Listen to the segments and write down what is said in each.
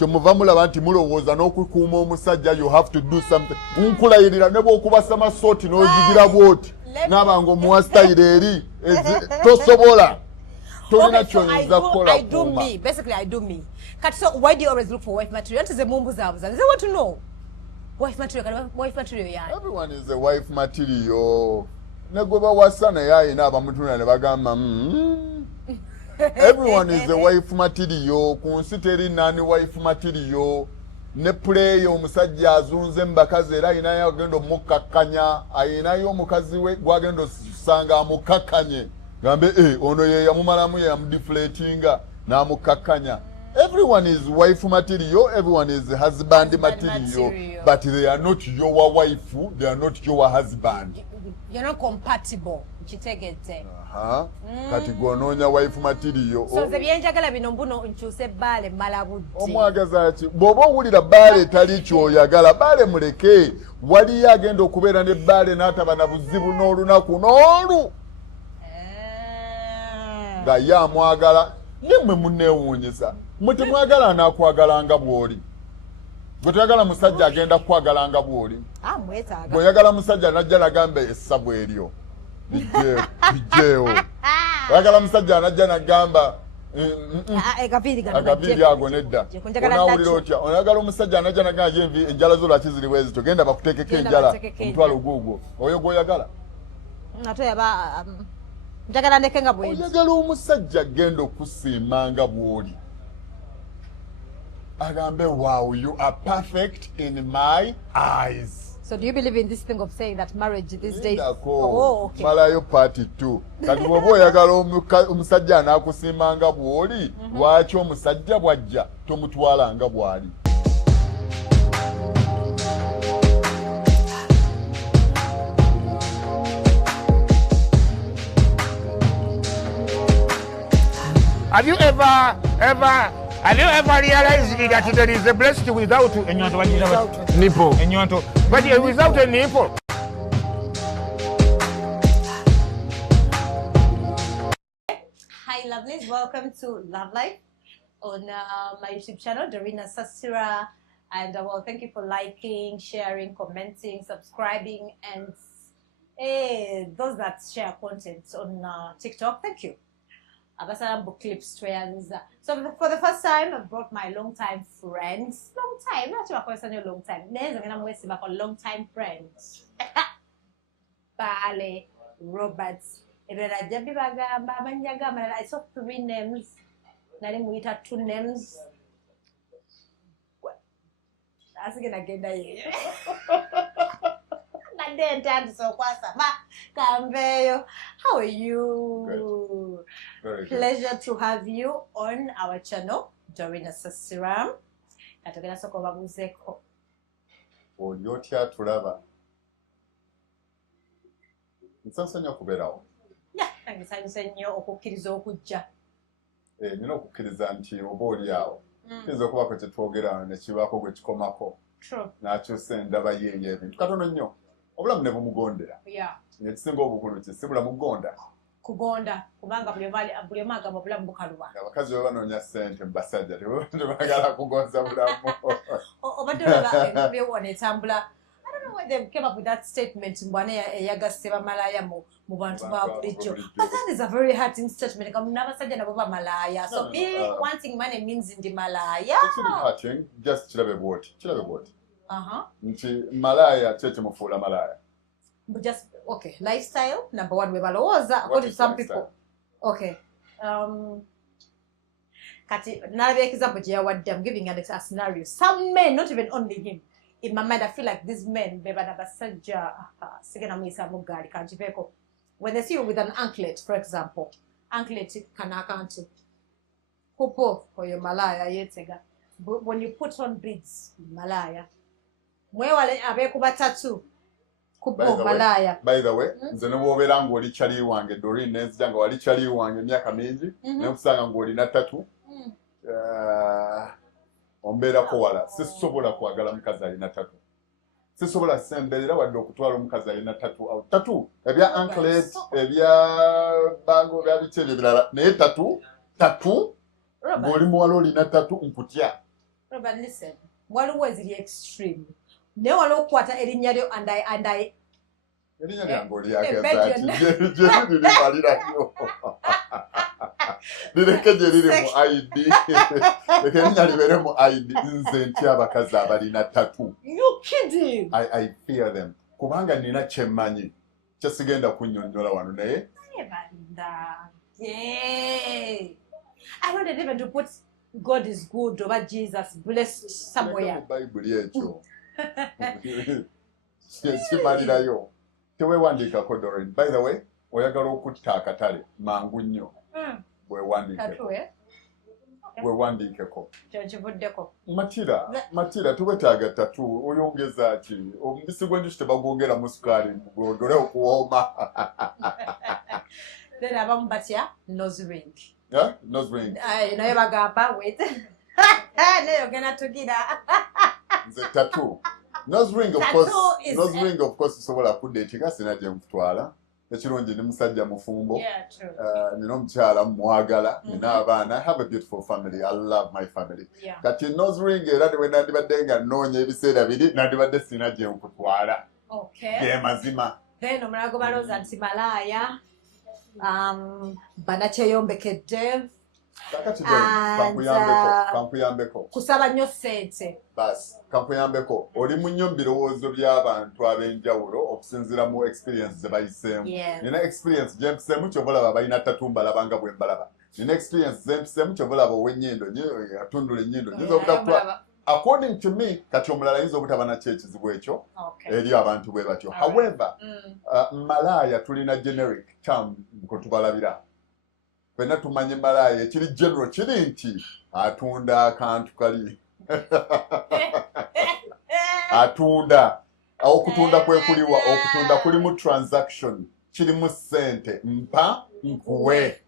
kyemuva mulaba nti mulowooza n'okukuuma omusajja you have to do something. Nkulayirira ne bw'okubasa masooti n'ogigira bw'oti naaba ng'omuwa style eri tosobola. Tolina ky'oyinza kukola. I do me. Basically, I do me. So why do you always look for wife material? Is they want to know. Wife material, wife material, yeah. Everyone is a wife material. Negoba wasana ya ina bamutuna ne bagamba everyone is a wife material. Consideri nani wife material. Ne play omusajja azunze mbakazi era ina yagendo mukakkanya ayina yo mukazi we gwagendo sanga mukakkanye gambe ono ye yamumalamu ya mdeflatinga na mukakkanya. Everyone is wife material, everyone is husband material, but they are not your wife, they are not your husband. You're not compatible. Kati gwononya wife material. So the byenjagala bino mbuno nkyuse Bbale malabudde. Omwagaza ki bw'oba owulira Bbale tali kyoyagala Bbale muleke wali agenda okubeera ne Bbale n'ataba na buzibu n'olunaku n'olu nga ye amwagala yemmwe munneewuunyisa muti mwagala anaakwagala bw'oli gwe toyagala musajja agenda kukwagala nga bw'oli bw'oyagala musajja najja nagamba essabu eryo bijjeewo oyagala musajja anajja nagamba agaviiri ago nedda onaawulira otya oyagala omusajja anajja nagamba enjala zo lwaki ziri bwe zityo genda bakuteekeko enjala omutwalo guugwo oyo gw'oyagala oyagala omusajja agenda okusiima nga bw'oli agambe wow you are perfect in my eyes. So do you believe in this thing of saying that marriage these days? Okay. Malayo party 2. Kati bw'oba oyagala omusajja anaakusiima nga bw'oli lwaki omusajja bw'ajja tomutwala nga bw'ali. Have you ever realized that there is a breast without a nipple? But without a nipple. Hi lovelies, welcome to Love Life on my YouTube channel, Dorina Sasira. And well, thank you for liking, sharing, commenting, subscribing, and those that share content on TikTok, thank you. Basaja book clips twins. So for the first time, I brought my long-time friends. Long-time, not your question, your long-time. Then I'm gonna waste back on long-time friends. Bbale, Roberts. I saw 3 names. Nani muita 2 names. That's gonna get that. How are you? Very Pleasure good. To have you on our channel, Dorina Sasira. Katogera sokoba muzeko. Olyotya tulaba. Nsasanya kubeerawo. Nsanyuse nnyo okukkiriza okujja. Nina okukkiriza nti oba oli awo. Kiyinza okubako kye twogera ne kibaako gwe kikomako. N'akyusa endaba ye ey'ebintu. Katono nnyo. Obulamu ne bumugondera. Ekisinga obukulu kye si bulamu kugonda. Kugonda kubanga buli omu agamba obulamu bukaluba. Abakazi bwe banoonya ssente mu Basaja tebaagala kugonza bulamu. Obadde olaba enkubi ewona etambula. I don't know why they came up with that statement mbwana eyagasse bamalaaya mu bantu ba bulijjo. But that is a very hurting statement. N'abasajja nabo bamalaaya. So me wanting money means ndi malaaya. It's really hurting. Just kirabe bwoti. Nti malaaya kye mufuula malaaya. But just okay, lifestyle number 1 we balowooza according to some people. Okay. Kati nalabye example gye yawadde, I'm giving a scenario. Some men, not even only him. In my mind, I feel like these men, beba na basajja sigena muyisa mugaali kanjiveko. When they see you with an anklet, for example, anklet kanakanti. Kupo oyo malaya yetega. When you put on beads, malaya. Mwewale abekuba tattoo. By the way, nze ne bw'obeera ng'oli kyali wange Doreen nenzija nga wali kyali wange emyaka mingi naye okusanga ng'olina tattoo ombeerako wala sisobola kwagala mukazi alina tattoo. Sisobola semberera wadde okutwala omukazi alina tattoo. Tattoo ebya anklet ebya bango bya biki ebyo birala naye tattoo ng'oli muwala olina tattoo nkutya. But listen, waliwo eziri extreme. Ne waliwo okukwata erinnya lyo and I erinnya lyange olyageza ati gye lirimalirayo. Lireke gye liri mu ID. Leka erinnya libeere mu ID. Nze ntya abakazi abalina tattoo. You kidding? I fear them. Kubanga nina kye mmanyi. Kye sigenda kunnyonnyola wano naye. Yeah. I wanted even to put God is good over Jesus blessed somewhere. Bible ekyo. Kimalirayo. Teweewandiikako Doreen. By the way, oyagala okutta akatale mangu nnyo. Weewandiikeko. Kyokivuddeko. Matira tuwetaaga tatu oyongeza ki? Omubisi gw'enjuki tebagwongera mu sukaali gwogere okuwooma. Then abamu batya nose ring. Yeah, nose ring. Naye bagamba wait. Naye ogenda tugira. Nze tattoo. Nose ring of course isobola kuddeetinga sina gye nkutwala. Ekirungi ndi musajja mufumbo. Yeah, true. Nina omukyala mwagala, nina abaana. I have a beautiful family. I love my family. Yeah. Kati nose ring era bwe nandibadde nga nnoonya ebiseera biri nandibadde sina gye nkutwala. Okay. Ge mazima. Then omulago balooza nti malaaya. Banakyeyombekedde. Kakati kankuyambeko. Kusaba nnyo ssente. Basi, kankuyambeko. Oli mu nnyo mu birowoozo by'abantu ab'enjawulo okusinziira mu experience ze bayiseemu. Nina experience gye mpiseemu kyova olaba balina tattoo mbalaba nga bwe mbalaba. Nina experience ze mpiseemu kyova olaba ow'ennyindo atundula ennyindo. According to me, kati omulala yinza obutaba nakyo ekizibu ekyo eri abantu bwe batyo. However, malaaya tulina generic term kwe tubalabira. Fenna tumanye malaaya ekiri general kiri nti atunda akantu kali. Atunda. Okutunda kwe kuliwa, okutunda kulimu transaction, kirimu ssente, mpa nkuwe.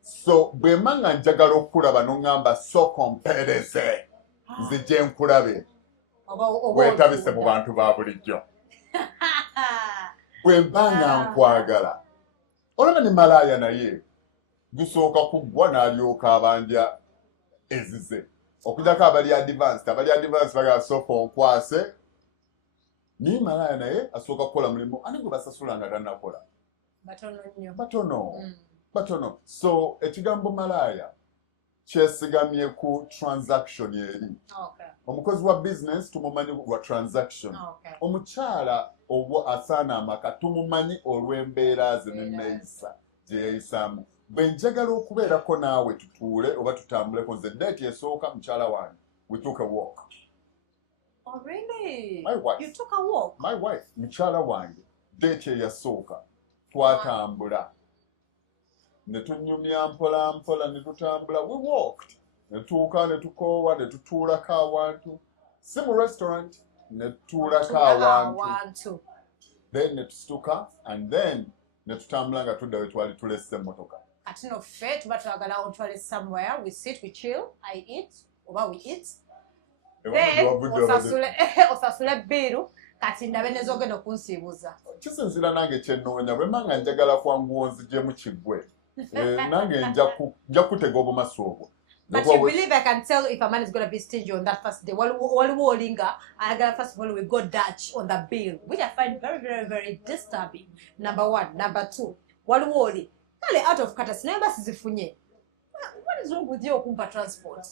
So bwe manga njagala okulaba n'ongamba soko mpereze. Nze gye nkulabe. Weetabise mu bantu ba bulijjo. Bwe mbanga nkwagala. Olaba ne malaaya naye gusooka kuggwa n'alyoka abanja ezize. Okujjako abali advanced bagala sooka onkwase. Ni malaaya naye asooka kukola mulimu ate gwe basasula nga tannakola. Batono. So ekigambo malaaya kyesigamye ku transaction eri. Omukozi wa business tumumanyi wa transaction. Omukyala obwo asaana amaka tumumanyi olw'embeera ze n'enneeyisa gye yeeyisaamu. Bwe njagala okubeerako naawe tutuule oba tutambuleko nze date esooka mukyala wange we took a walk. Oh really? My wife. You took a walk? My wife, mukyala wange date eyasooka twatambula. Ne tunyumya mpola mpola ne tutambula. We walked. Ne tuuka ne tukoowa ne tutuulako awantu. Si mu restaurant ne tutuulako awantu. Then ne tusituka and then ne tutambula nga tudda we twali tulesse emmotoka. Ati no ffe tuba twagala otwale somewhere, we sit, we chill, I eat, oba we eat. Then osasule bbiru kati ndabe nezogenda okunsiibuza. Kisinzira nange kye nnoonya bwe manga njagala kwanguwa nziggyemu kiggwe. Nange nja kutega obumasu obwo. But you believe I can tell if a man is going to be stingy on that first day? Waliwo olinga, I got first of all we go Dutch on the bill, which I find very, very, very disturbing. Number one. Number two, waliwo oli. Kale out of courtesy, naye basi zifunye. What is wrong with you okumpa transport?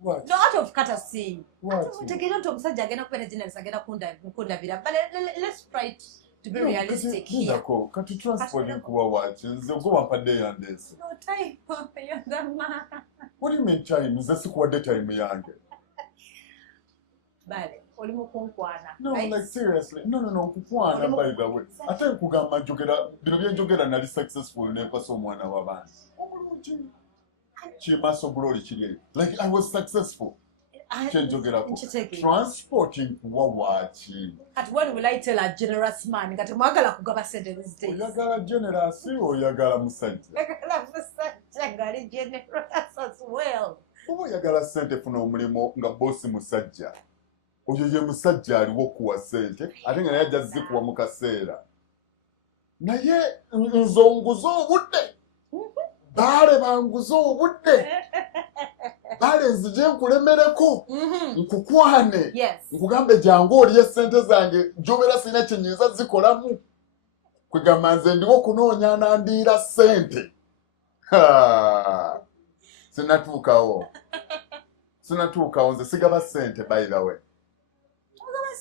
What? No, out of courtesy. Mutegeera nti omusajja agenda kubeera generous agenda kundabira. But let's try to be realistic here. Kati transport nkuwa waki? Nze gwe wampadde yandeese. No time, you're the man. What do you mean time? Nze sikuwadde time yange. Bale, oli mu kunkwana. No, right? Like seriously. No, nkukwana by the way. Ate nkugamba bino bye njogera nali successful n'empasa omwana w'abaana. Omulungi. Kimaso glory kiri. Like I was successful. Transporting wawaki. At when will I tell a generous man that mwagala kugaba sente these days? Oyagala generous oyagala musajja. Oyagala musajja gali generous as well. Oyagala sente funa omulimo nga boss musajja. Oyo ye musajja aliwo kuwa sente ate nga naye ajja zikuwa mu kaseera. Naye nzonguzo obudde. Bbale banguzo obudde. Bbale nzije nkulemereko nkukwane Yes. nkugambe jangu oliye ssente zange jobera sina kyenyinza zikolamu kwegamba nze ndiwo kunoonya nandiira ssente. Sinatuukawo nze sigaba ssente by the way.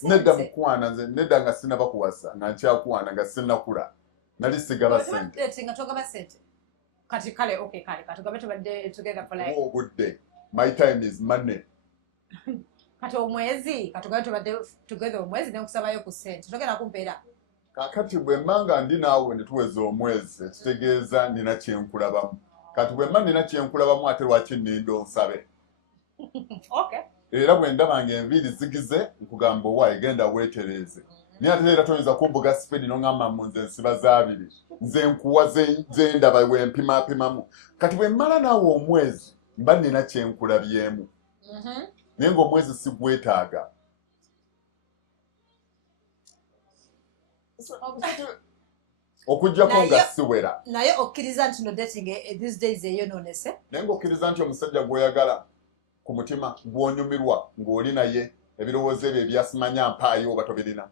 Nedda mukwana nze nedda nga sinaba kuwasa nga nkyakwana nga sinnakula nali sigaba ssente. Nga togaba ssente. Kati kale okay kale katugabe tubadde together for like Obudde. My time is money. Kati omwezi katugabe tubadde together omwezi n'okusabayo ku ssente togenda kumpeera. Kakati bwe mmanga ndi naawe ne tuweza omwezi ekitegeeza nina kyenkulabamu. Kati bwe mma nina kyenkulabamu ate lwaki nninda onsabe. Okay. Era bwe ndaba ng'enviiri zigize nkugamba owaayi genda weetereeze. Naye ate era toyinza kumbuga sipedi n'oŋŋamba mu nze nsiba zaabiri. Nze nkuwa ze ndaba wempimaapimamu. Kati bwe mmala naawe omwezi mba nina kyenkulabyemu. Naye ng'omwezi sigwetaaga. Okujjako nga siwera. Naye okkiriza nti no dating these days eyonoonese. Naye ng'okkiriza nti omusajja gw'oyagala ku mutima gw'onyumirwa ng'oli naye ebirowoozo ebyo ebyasimanya mpaayo oba tobirina.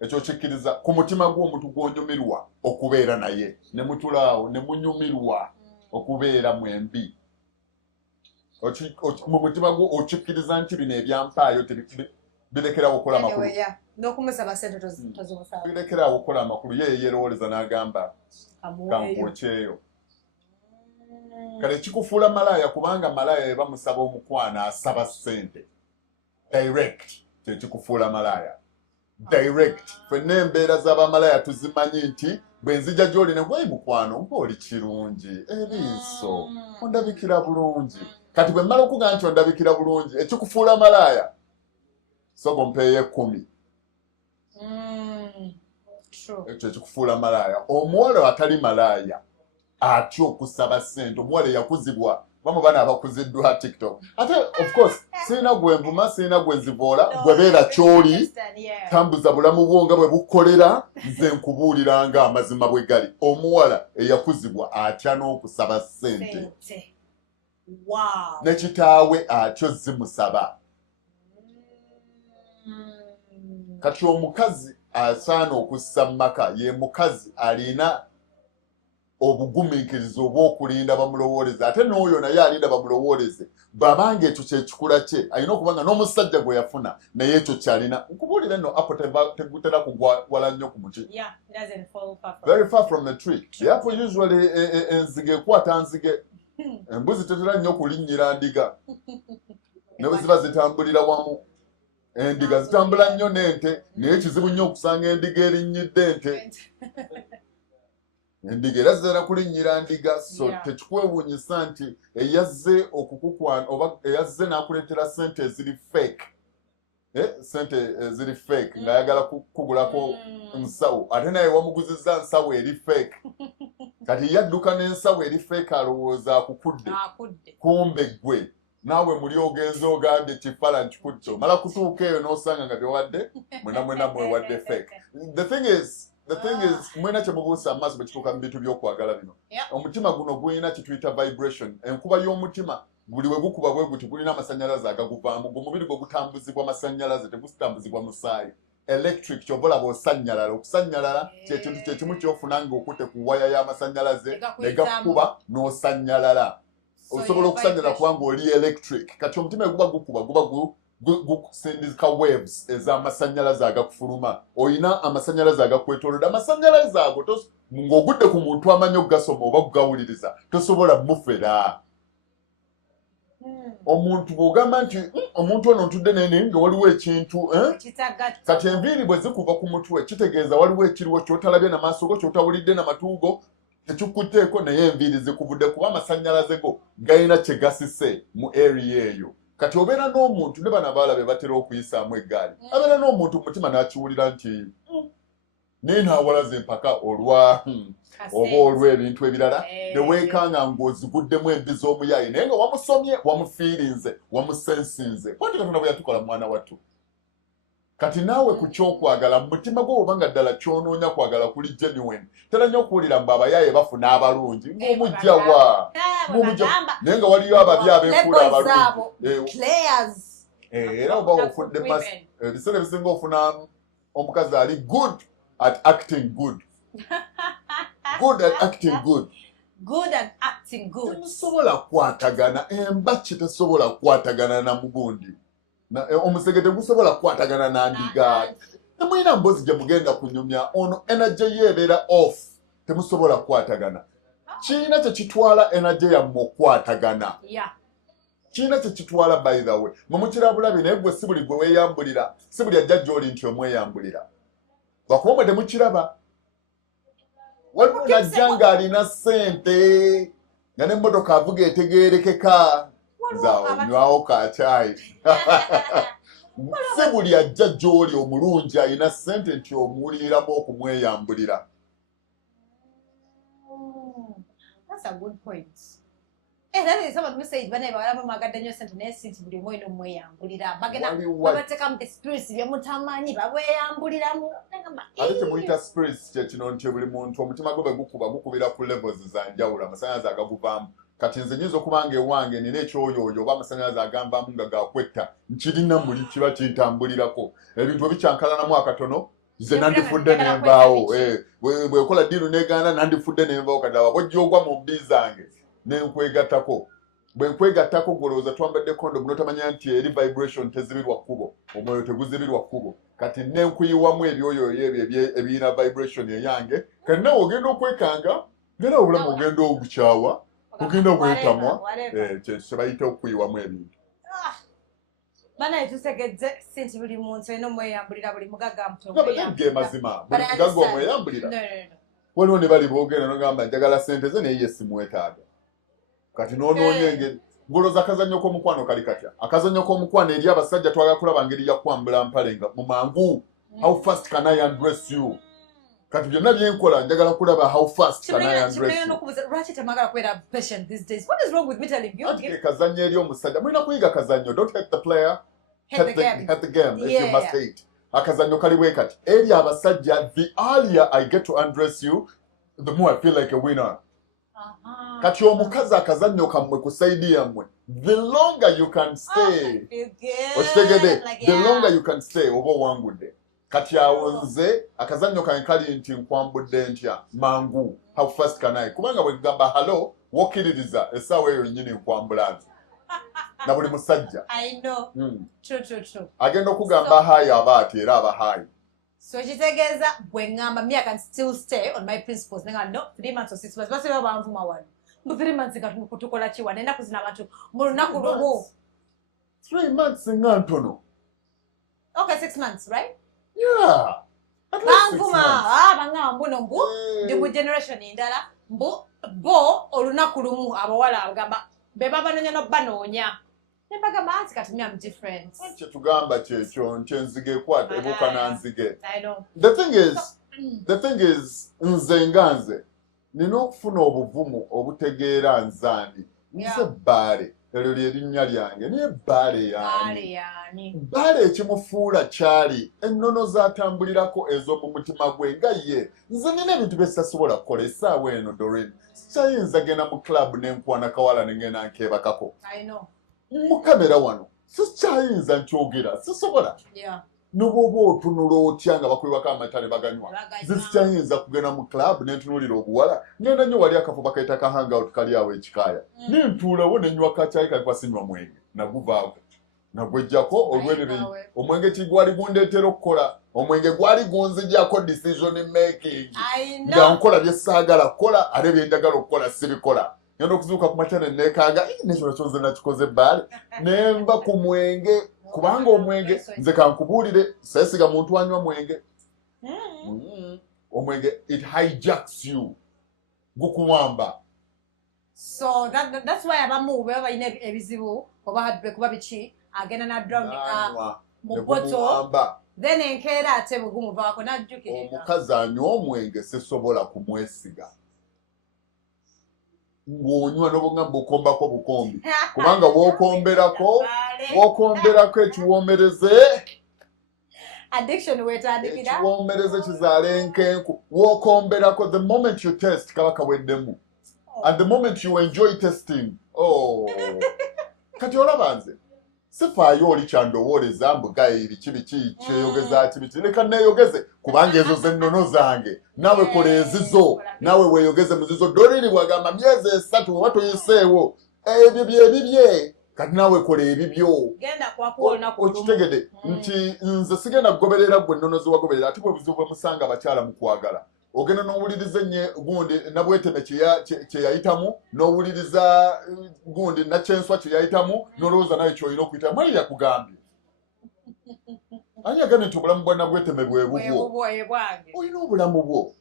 Ekyo kikkiriza ku mutima gw'omuntu gw'onyumirwa okubeera naye ne mutulaawo ne munyumirwa okubeera mwembi. Mu mutima gwo okikkiriza nti bino ebyampaayo birekerawo okukola amakulu. N'okumusaba ssente tozimusaba. Birekerawo okukola amakulu ye yeerowooleza n'agamba kankokyeyo. Kale kikufuula malaaya kubanga malaaya eba musaba omukwana asaba ssente. Direct kyekikufuula malaaya. Direct. Ffenna embeera z'abamalaaya tuzimanyi nti bwe nzija gy'oli ne gweyi mukwano ng'oli kirungi eriiso ondabikira bulungi. Kati bwe mmala okugamba nti ondabikira bulungi ekikufuula malaaya sogo mpeeyo 10. Ekyo ekikufuula malaaya. Omuwala atali malaaya atya okusaba ssente. Omuwala yakuzibwa bamu bana abakuziddwa TikTok. Ate of course sirina gwe nvuma sirina gwe nzivoola gwe beera ky'oli tambuza bulamu bwo nga bwe bukolera nze nkubuulira nga amazima bwe gali. Omuwala eyakuzibwa atya n'okusaba ssente. Ne kitaawe atyo zimusaba. Kati omukazi asaana okussa mu maka ye mukazi alina obugumiikirizo obw'okulinda bamulowooleze ate n'oyo naye alinda bamulowooleze babanga ekyo kyekikula kye alina okubanga n'omusajja gwe yafuna naye ekyo kyalina nkubuulira nno apo tegutera kugwa wala nnyo ku muti. Very far from the tree. Yapo usually enzige ekwata nzige. Embuzi tetera nnyo kulinnyira ndiga ne bwe ziba zitambulira wamu. Endiga zitambula nnyo n'ente naye kizibu nnyo okusanga endiga erinnyidde ente. Endiga era zitera kulinnyira ndiga so tekikwewuunyisa nti eyazze okukukwana oba eyazze n'akuleetera ssente eziri fake. Ssente eziri fake ng'ayagala kugulako nsawo ate naye wamuguzizza nsawo eri fake. Kati yadduka n'ensawo eri fake alowooza akukudde. Kumbe ggwe naawe muli ogenza ogambye kifala nkikutto mala kutuuka eyo n'osanga nga byewadde mwena mwewadde fake. The thing is mwena kyemubuusa amaaso bwe kituuka mu bintu by'okwagala bino. Omutima guno gulina kituyita vibration. Enkuba y'omutima buli we gukuba bwe guti gulina amasannyalaze agaguvaamu. Omubiri gwe gutambuzibwa masannyalaze tegutambuzibwa musaayi. Electric kyova olaba osannyalala. Okusannyalala kyekintu kyekimu ky'ofuna ng'okutte ku waya y'amasannyalaze ne gakuba n'osannyalala. Osobola okusannyala kubanga oli electric. Kati omutima guba gukuba gusindika waves ez'amasannyalaze agakufuluma. Oyina amasannyalaze agakwetoolodde. Amasannyalaze ago ng'ogudde ku muntu amanyi okugasoma oba kugawuliriza tosobola mufera. Omuntu bw'ogamba nti omuntu ono ntudde nene nga waliwo ekintu kati enviiri bwe zikuva ku mutwe kitegeeza waliwo ekiriwo ky'otalabye na maaso go ky'otawulidde na matu go tekikutteeko naye enviiri zikuvudde kuba amasannyalaze go galina kye gasise mu area eyo. Kati obeera n'omuntu ne bano abaalabe batera okuyisaamu eggaali abeera n'omuntu mu mutima n'akiwulira nti naye naawalaze empaka olwa oba olw'ebintu ebirala ne weekanga ng'oziguddemu embi z'omuyaayi naye nga wamusomye wamufiirinze wamusensinze kwati Katonda bwe yatukola mwana wattu kati naawe ku kyokwagala mu mutima gwo obanga ddala kyonoonya kwagala kuli genuine tera nnyo okuwulira mbu abayaaye bafuna abalungi ng'omujjawa naye nga waliyo ababi abeekuula abalungi era oba ofudde ebiseera ebisinga ofuna omukazi ali good at acting good temusobola kukwatagana embaki tesobola kukwatagana na mugundi omusege tegusobola kukwatagana na ndiga temulina mbozi gye mugenda kunyumya ono energy ye ebeera off temusobola kukwatagana kiina kyekitwala energy yammwe okukwatagana kiina kyekitwala by the way mumukirabulabi naye gwe si buli gwe weeyambulira si buli ajja gy'oli nti omweyambulira lwakuba mwe temukiraba waliwo najja ng'alina ssente nga n'emmotoka avuga etegeerekeka zaonywawo kacaayi si buli ajja gy'oli omulungi alina ssente nti omuwuliriramu okumweyambulira. That's a good point. That is someone who said whenever I'm going to send an essence to the way no way I'm bullied up. But I take up the spirits of your mutamani, but where I'm bullied up. I think we have spirits that you know, every month from Timago Buku with up levels and Jawra, Masana Zagabam, Catins and Yuzokuange Wang and in Echo, your Masana Zagamba Munga Quetta, Chidina Mulichiva Chitambulirako, and into which Ankalamaka. Zenandi fudde n'embaawo bwekola ddiru n'egaana nandi fudde n'enva kaddawa bw'ojjogwa mu bizange n'enkwegattako bwe nkwegattako golowooza twambadde kondo n'otamanya nti eri vibration tezibirwa kkubo omwoyo teguzibirwa kkubo kati n'enkuyiwamu ebyoyoyo ebyo ebiyina vibration eyange kati nawe ogenda okwekanga ngera obulamu ogenda obukyawa ogenda bwetamwa kye bayita okuyiwamu ebintu. Bana etusegedde sinti buli muntu eno mweyambulira buli mugaga mutogeye mazima buli mugaga omweyambulira waliwo ne bali boogera nogamba njagala sente ze naye simuwetaaga kati noonoonye engeri ngoloza akazannyo k'omukwano kali katya akazannyo k'omukwano eri abasajja twagala kulaba ngeri ya kwambula mpale nga mu mangu how fast can I undress you kati byonna byenkola njagala kulaba how fast can I undress you lwaki temagala kwera patient these days what is wrong with me telling you kazannyo eri omusajja mulina kuyiga kazannyo don't hate the player hate the game if you must hate akazannyo kali bwe kati eri abasajja the earlier I get to undress you the more I feel like a winner kati omukazi akazannyo kammwe ku saidi yammwe the longer you can stay okitegedde the longer you can stay oba owangudde kati awo nze akazannyo kange kali nti nkwambudde ntya mangu how fast can I kubanga bwe gamba hallo wokkiririza essaawa eyo nnyini nkwambula nti na buli musajja true agenda okugamba hayi aba ati era aba hayi so kitegeeza bwe ngamba me I can still stay on my principles nenga no 3 months or 6 months basi banvuma wano mu 3 months nga tukola kiwa nenda kuzina abantu mu lunaku lumu 3 months nga ntono okay 6 months right yeah banvuma bangamba mbuno mbu ndi mu generation endala mbu bo olunaku lumu abawala abagamba beba banoonya n'obbanoonya nebaga maati kati me I'm different kye tugamba kyekyo nti enzige ekwata ebuuka na nzige I know the thing is nze nga nze nina okufuna obuvumu obutegeera nzandi nze Bbale eryo lyerinnya lyange naye Bbale yaani Bbale ekimufuula kyali ennono zatambulirako ez'omu mutima gwe nga ye nze nina ebintu bye sitasobola kukola essaawa eno Doreen sikyayinza genda mu club n'enkwana kawala nengenda nkeebakako mu kamera wano sikyayinza nkyogera sisobola n'obwoba otunula otya nga bakwebako amata ne baganywa nze sikyayinza kugenda mu club n'entunuulira obuwala ngenda nnyo wali akafo bakayita ka hangout kali awo ekikaaya nentuulawo nenywa kacaayi kalifa sinywa mwenge naguvaako nagwejjako olw'ebibiri omwenge kigwali gundeetera okukola omwenge gwali gunzijjako decision making nga nkola bye saagala kukola ate bye njagala okukola sibikola ngenda okuzuuka ku makya nenneekaaga nekyo kyonze nakikoze Bbale nenva ku mwenge kubanga omwenge nze kankubuulire seesiga muntu anywa mwenge omwenge it hijacks you gukuwamba so that's why abamu bwe balina ebizibu oba hadbe kuba biki agenda na drown mu boto then enkeera ate bugumuvaako najjukira omukazi anywa omwenge sisobola kumwesiga ng'onywa n'obugamba okombako bukombi kubanga wookomberako ekiwoomereze addiction wetandikira ekiwombereze kizaala enkenku wookomberako the moment you test kaba kaweddemu and the moment you enjoy testing kati olaba nze sifaayo oli kyandowooleza mbuga ebiki biki kyeyogeza kibiki leka neeyogeze kubanga ezo zennono zange naawe kola ezizo naawe weeyogeze mu zizo doliri bwagamba myezi 3 oba toyiseewo ebyo byebibye kati naawe kola ebibyo okitegede nti nze sigenda kugoberera gwe nnono ziwagoberera ate bwe buzibu bwemusanga abakyala mu kwagala ogenda n'owuliriza ennyo gundi nabweteme kye yayitamu n'owuliriza gundi nakyenswa kye yayitamu n'olowooza naye kyolina okuyitamu mwali yakugambye ani yagambye nti obulamu bwa nabweteme bwe bubwo olina obulamu bwo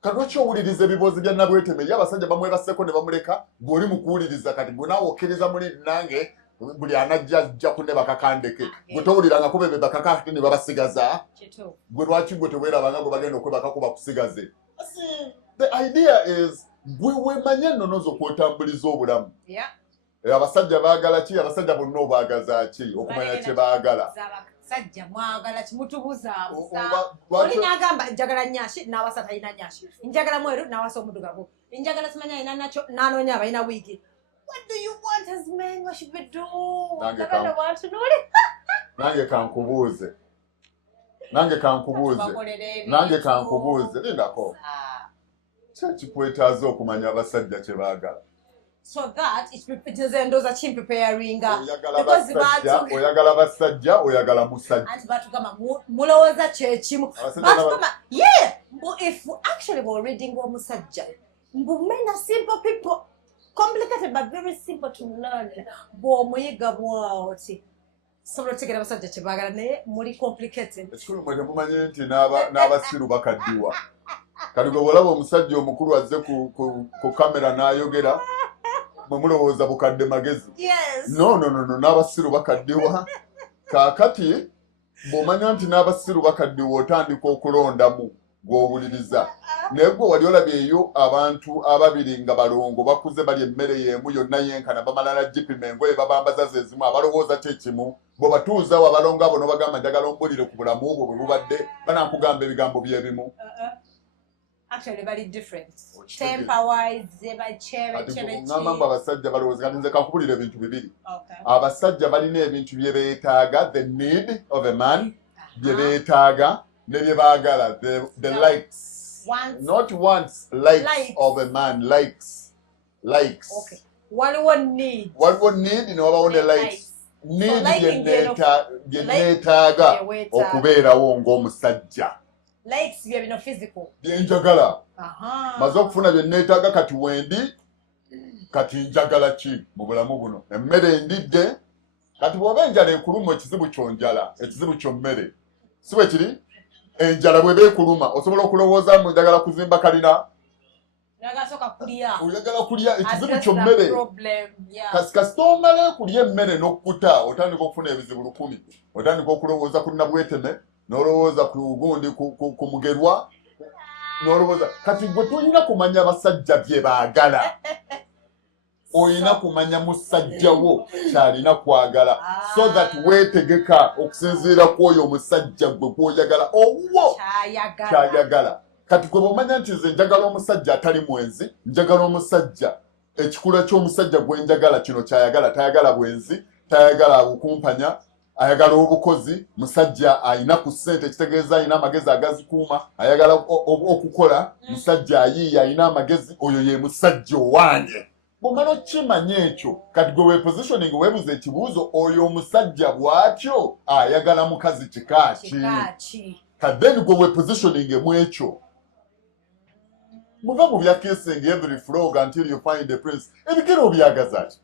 kati lwaki owuliriza ebibuuzi bya nabweteme ye abasajja bamwebasseko ne bamuleka gweoli mu kuwuliriza kati gwe naawe okkiriza muli nange buli anajja kunne bakakandeke gwe towulirangako bebe bakakate ne babasigaza gwe lwaki gwe teweerabanga gwe bagenda okwebakako bakusigaze the idea is gwe wemanye ennono z'okwotambuliza obulamu abasajja baagala ki abasajja bonna obaagaza ki okumanya kye baagala sajja mwagala kimutubuzaabuza oli n'agamba njagala nnyashi n'awasa talina nnyashi njagala mweru n'awasa omuddugavu njagala simanya alina nakyo n'anoonya abalina wiigi. What do you want as men? What should we do? Nange kankubuuze lindako kyekikwetaaza okumanya abasajja kye baagala. So that it is endoza chimpi preparinga oyagala basajja oyagala musajja anti batugamba mulowooza kyekimu batugamba if actually we're reading omusajja men are simple people complicated but very simple to learn bw'omuyiga bwawo ti sobola otegera abasajja kye baagala naye muli complicated ekikulu mwe temumanye nti n'abasiru bakaddiwa kati gwe bw'olaba omusajja omukulu azze ku kamera n'ayogera mulowooza bukadde magezi no n'abasiru bakaddiwa kaakati bw'omanya nti n'abasiru bakaddiwa otandika okulondamu gw'owuliriza naye gwe wali olabyeyo abantu ababiri nga balongo bakuze bali emmere y'emu yonna yenkana bamala gipima engoye babambaza zezimu abalowooza kyekimu bwe batuuzawo abalongo abo n'obagamba njagala ombulire ku bulamu obwo bwe bubadde banaakugamba ebigambo byebimu. Actually, very different. Temper-wise, ngamba mbu abasajja balowooza kati nze kankubulira ebintu bibiri. Abasajja balina ebintu bye beetaaga, the need of a man, bye beetaaga ne bye baagala, the likes. Not wants, likes of a man, likes. Okay. Waliwo need ne wabawo ne likes. Need bye neetaaga okubeerawo ng'omusajja. Likes bye bino physical. Byenjagala. Maze okufuna bye neetaaga kati wendi kati njagala ki mu bulamu buno. Emmere endidde kati bw'oba enjala ekuluma ekizibu kyonjala ekizibu kyommere si bwe kiri enjala bw'eba ekuluma osobola okulowooza mu njagala kuzimba kalina oyagala kulya ekizibu kyommere kasita omala kulya emmere n'okkuta otandika okufuna ebizibu 100 otandika okulowooza ku nabweteme n'olowooza ku gundi ku mugerwa n'olowooza kati gwe tulina kumanya basajja bye baagala olina kumanya musajjawo kyalina kwagala so that weetegeka okusinziira ku oyo omusajja gwe gw'oyagala owo kyayagala kati gwe bw'omanya nti nze njagala omusajja atali mwenzi njagala omusajja ekikula ky'omusajja gwe njagala kino kyayagala tayagala bwenzi tayagala bukumpanya ayagala obukozi musajja ayina ku ssente ekitegeeza ayina amagezi agazikuuma ayagala okukola musajja ayiiya ayina amagezi oyo ye musajja owange bw'omala okimanya ekyo kati gwe weepositioning weebuza ekibuuzo oyo omusajja bw'atyo ayagala mukazi kikaaki kadeni gwe weepositioning mu ekyo muva mu bya kissing every frog until you find the prince ebigero obyagaza ki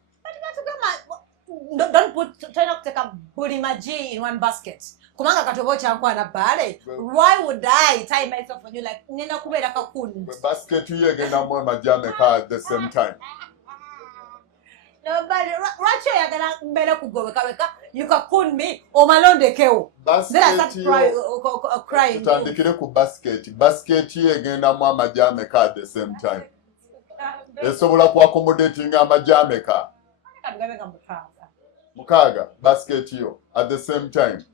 don't put try not to take a booty maji in one basket. Kumanga katobo chankwa na Bbale. Why would I tie myself on you like nina kubera kakun? Basket you agenda more majame car at the same time. No, but racho yagala mbele kugoweka weka you kakun me o malonde keo. Then I start crying. Tutandikire ku basket you agenda more majame car at the same time. Esobola ku accommodating amajame car. Mukaaga basket yo at the same time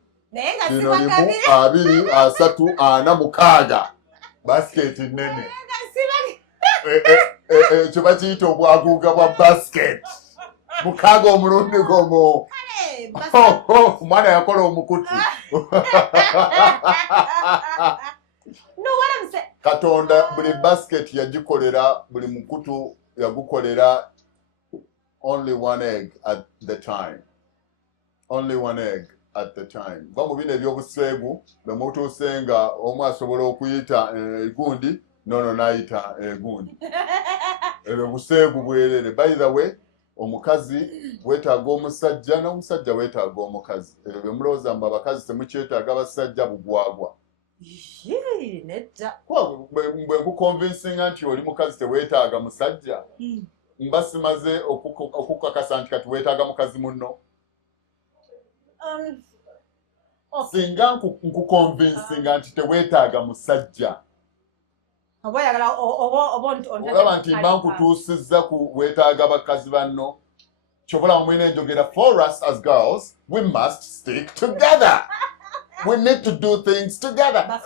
kino limu abiri asatu ana mukaaga basket nene ekyo bakiyita obwaguuga bwa basket mukaaga omulundi gomo omwana yakola omukutu Katonda buli basket yagikolera buli mukutu yagukolera only one egg at the time. Only one egg at the time. Bamu bine ebyobuseegu bemutuuse nga omu asobola okuyita egundi nono nayita egundi. Ebyo buseegu bwerere. By the way, omukazi weetaaga omusajja n'omusajja weetaaga omukazi. Ebyo bemulowooza mbu abakazi temukyetaaga basajja bugwagwa. Bwe nkukonvinsinga nti oli mukazi teweetaaga musajja mba simaze okukakasa nti kati weetaaga mukazi munno. Singa nkukonvinsinga nti teweetaaga musajja olaba nti mba nkutuusizza ku weetaaga bakazi banno kyobola mwine enjogera for us as girls we must stick together. We need to do things together.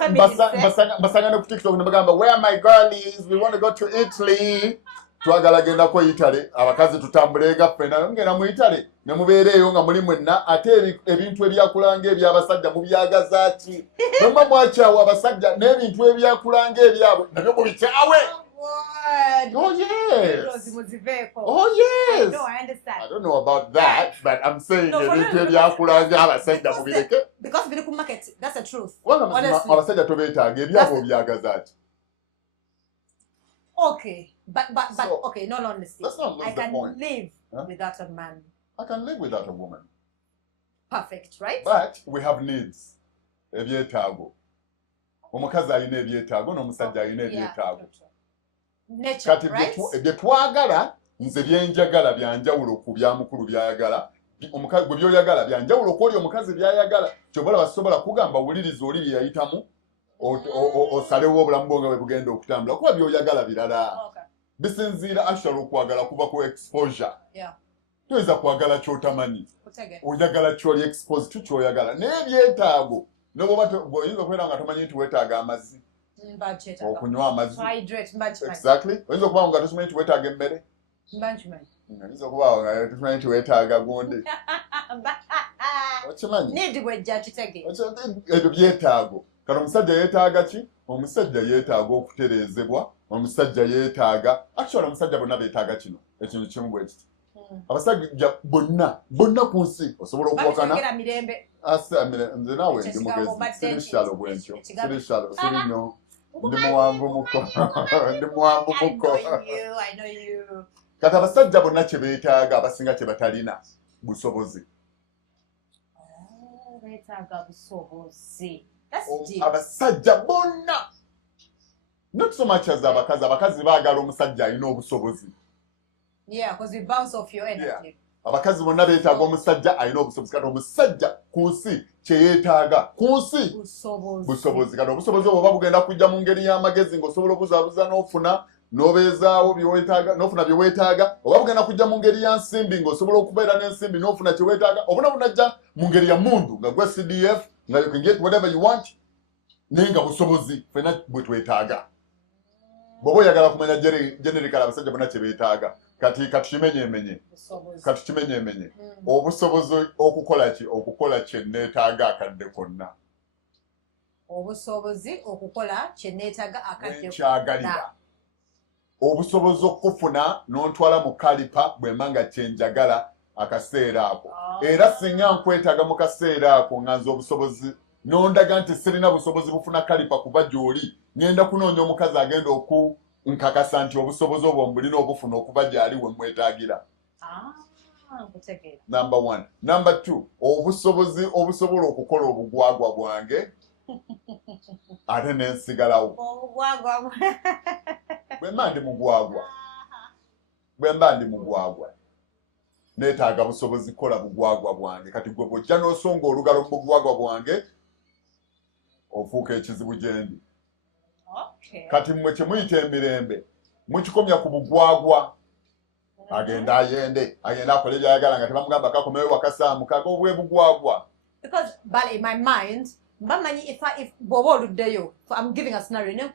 Basanga ku TikTok nebagamba where are my girlies, we want to go to Italy. Twagala genda ko Italy abakazi tutambulega ffena ngena mu Italy ne mubeereyo nga muli mwenna ate ebintu ebyakulanga ebyabasajja mubyagaza ati nomba mwakyawo abasajja n'ebintu ebyakulanga ebyabwe nabyo mubikyawe. Oh yes. Oh yes. No, I understand. I don't know about that, but I'm saying ebintu ebyakulanga abasajja mubireke. Because biri ku market, that's the truth. Honestly. Abasajja tobeetaaga ebyabo byagaza ati. Okay, but So, okay, not honestly. let's not lose I the can point. live without a man. I can live without a woman. Perfect, right? But we have needs. Ebyetaago. Omukazi alina ebyetaago n'omusajja alina ebyetaago. Nature, Kati right? bye twagala nze byenjagala byanjawulo ku bya mukulu byayagala. Omukazi bwe byoyagala byanjawulo ku oli omukazi byayagala. Kyobola basobola kugamba wuliriza oli bye yayitamu osalewo obulamu bwo nga bwe bugenda okutambula kuba byoyagala birala. Okay. Bisinziira actually okwagala kuba ku exposure. Yeah. Toyinza kwagala ky'otamanyi. Kutege. Oyagala ky'oli expose tu ky'oyagala. Naye ebyetaago oyinza okubeera nga tomanyi nti weetaaga amazzi. Okunywa amazzi. Hydrate, Exactly. Oyinza okuba nga tomanyi nti weetaaga emmere. Oyinza okuba nga tomanyi nti weetaaga gundi. Okimanyi? Need bwejja kitege. Ebyo byetaago. Kati omusajja yeetaaga ki? Omusajja yeetaaga okutereezebwa. Omusajja yeetaaga. Actually omusajja bonna beetaaga kino. Ekintu kimu bwe kiti. Abasajja bonna ku nsi osobola okuwakana. Nze naawe ndi mugezi siri shalo bwentyo siri shalo siri nnyo ndi muwanvu muko ndi muwanvu muko. I know you. Kati abasajja bonna kye beetaaga abasinga kye batalina busobozi. Beetaaga busobozi. That's deep. Abasajja bonna not so much as abakazi baagala omusajja alina obusobozi. Yeah, because we bounce off your energy. Yeah. Abakazi bonna beetaaga omusajja alina obusobozi. Kati omusajja ku nsi kye yeetaaga ku nsi busobozi. Kati obusobozi obwo oba bugenda kujja mu ngeri y'amagezi ng'osobola obuzaabuza n'ofuna n'obeezaawo bye weetaaga n'ofuna bye weetaaga, oba bugenda kujja mu ngeri ya nsimbi ng'osobola okubeera n'ensimbi n'ofuna kye weetaaga, obuna bunajja mu ngeri ya mundu nga gwe CDF nga you can get whatever you want naye nga busobozi ffenna bwe twetaaga. Bw'oba oyagala kumanya generically abasajja bonna kye beetaaga kati kimenyeemenye. Kati kimenyeemenye. Obusobozi okukola ki? Okukola kye neetaaga akadde konna. Obusobozi okukola kye neetaaga akadde konna. Obusobozi okufuna n'ontwala mu kalipa bwe mba nga kye njagala akaseera ako. Era singa nkwetaaga mu kaseera ako nga nze obusobozi n'ondaga nti sirina busobozi bufuna kalipa kuba gy'oli, ngenda kunoonya omukazi agenda okunkakasa nti obusobozi obwo mbulina obufuna okuba gy'ali we mwetaagira. Number 1. Number 2, obusobozi obusobola okukola obugwagwa bwange ate n'ensigalawo. Bwe mba ndi mugwagwa neetaaga busobozi kukola bugwagwa bwange. Kati gwe bw'ojja n'osonga olugalo mu bugwagwa bwange ofuuka ekizibu gye ndi. Kati mmwe kye muyita emirembe mukikomya ku bugwagwa. Agenda ayende agenda akole byayagala nga tebamugamba kakomewo wakasaamuka obwe bugwagwa. because but in my mind, if Bobo Deo, I'm giving a scenario,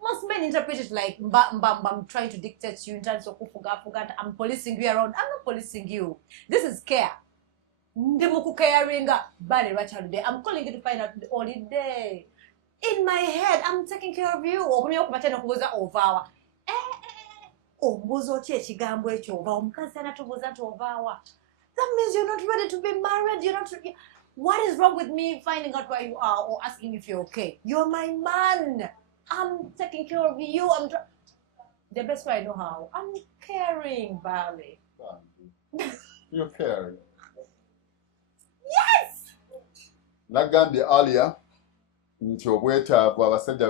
most men interpret it like I'm trying to dictate you in terms of I'm policing you around. I'm not policing you. This is care. I'm calling you to find out the holiday. In my head, I'm taking care of you. That means you're not ready to be married. You're not. What is wrong with me finding out where you are or asking if you're okay? You're my man. I'm taking care of you. The best way I know how. I'm caring, Bbale. You're caring. Yes. Nagambye earlier nti obwetaavu abasajja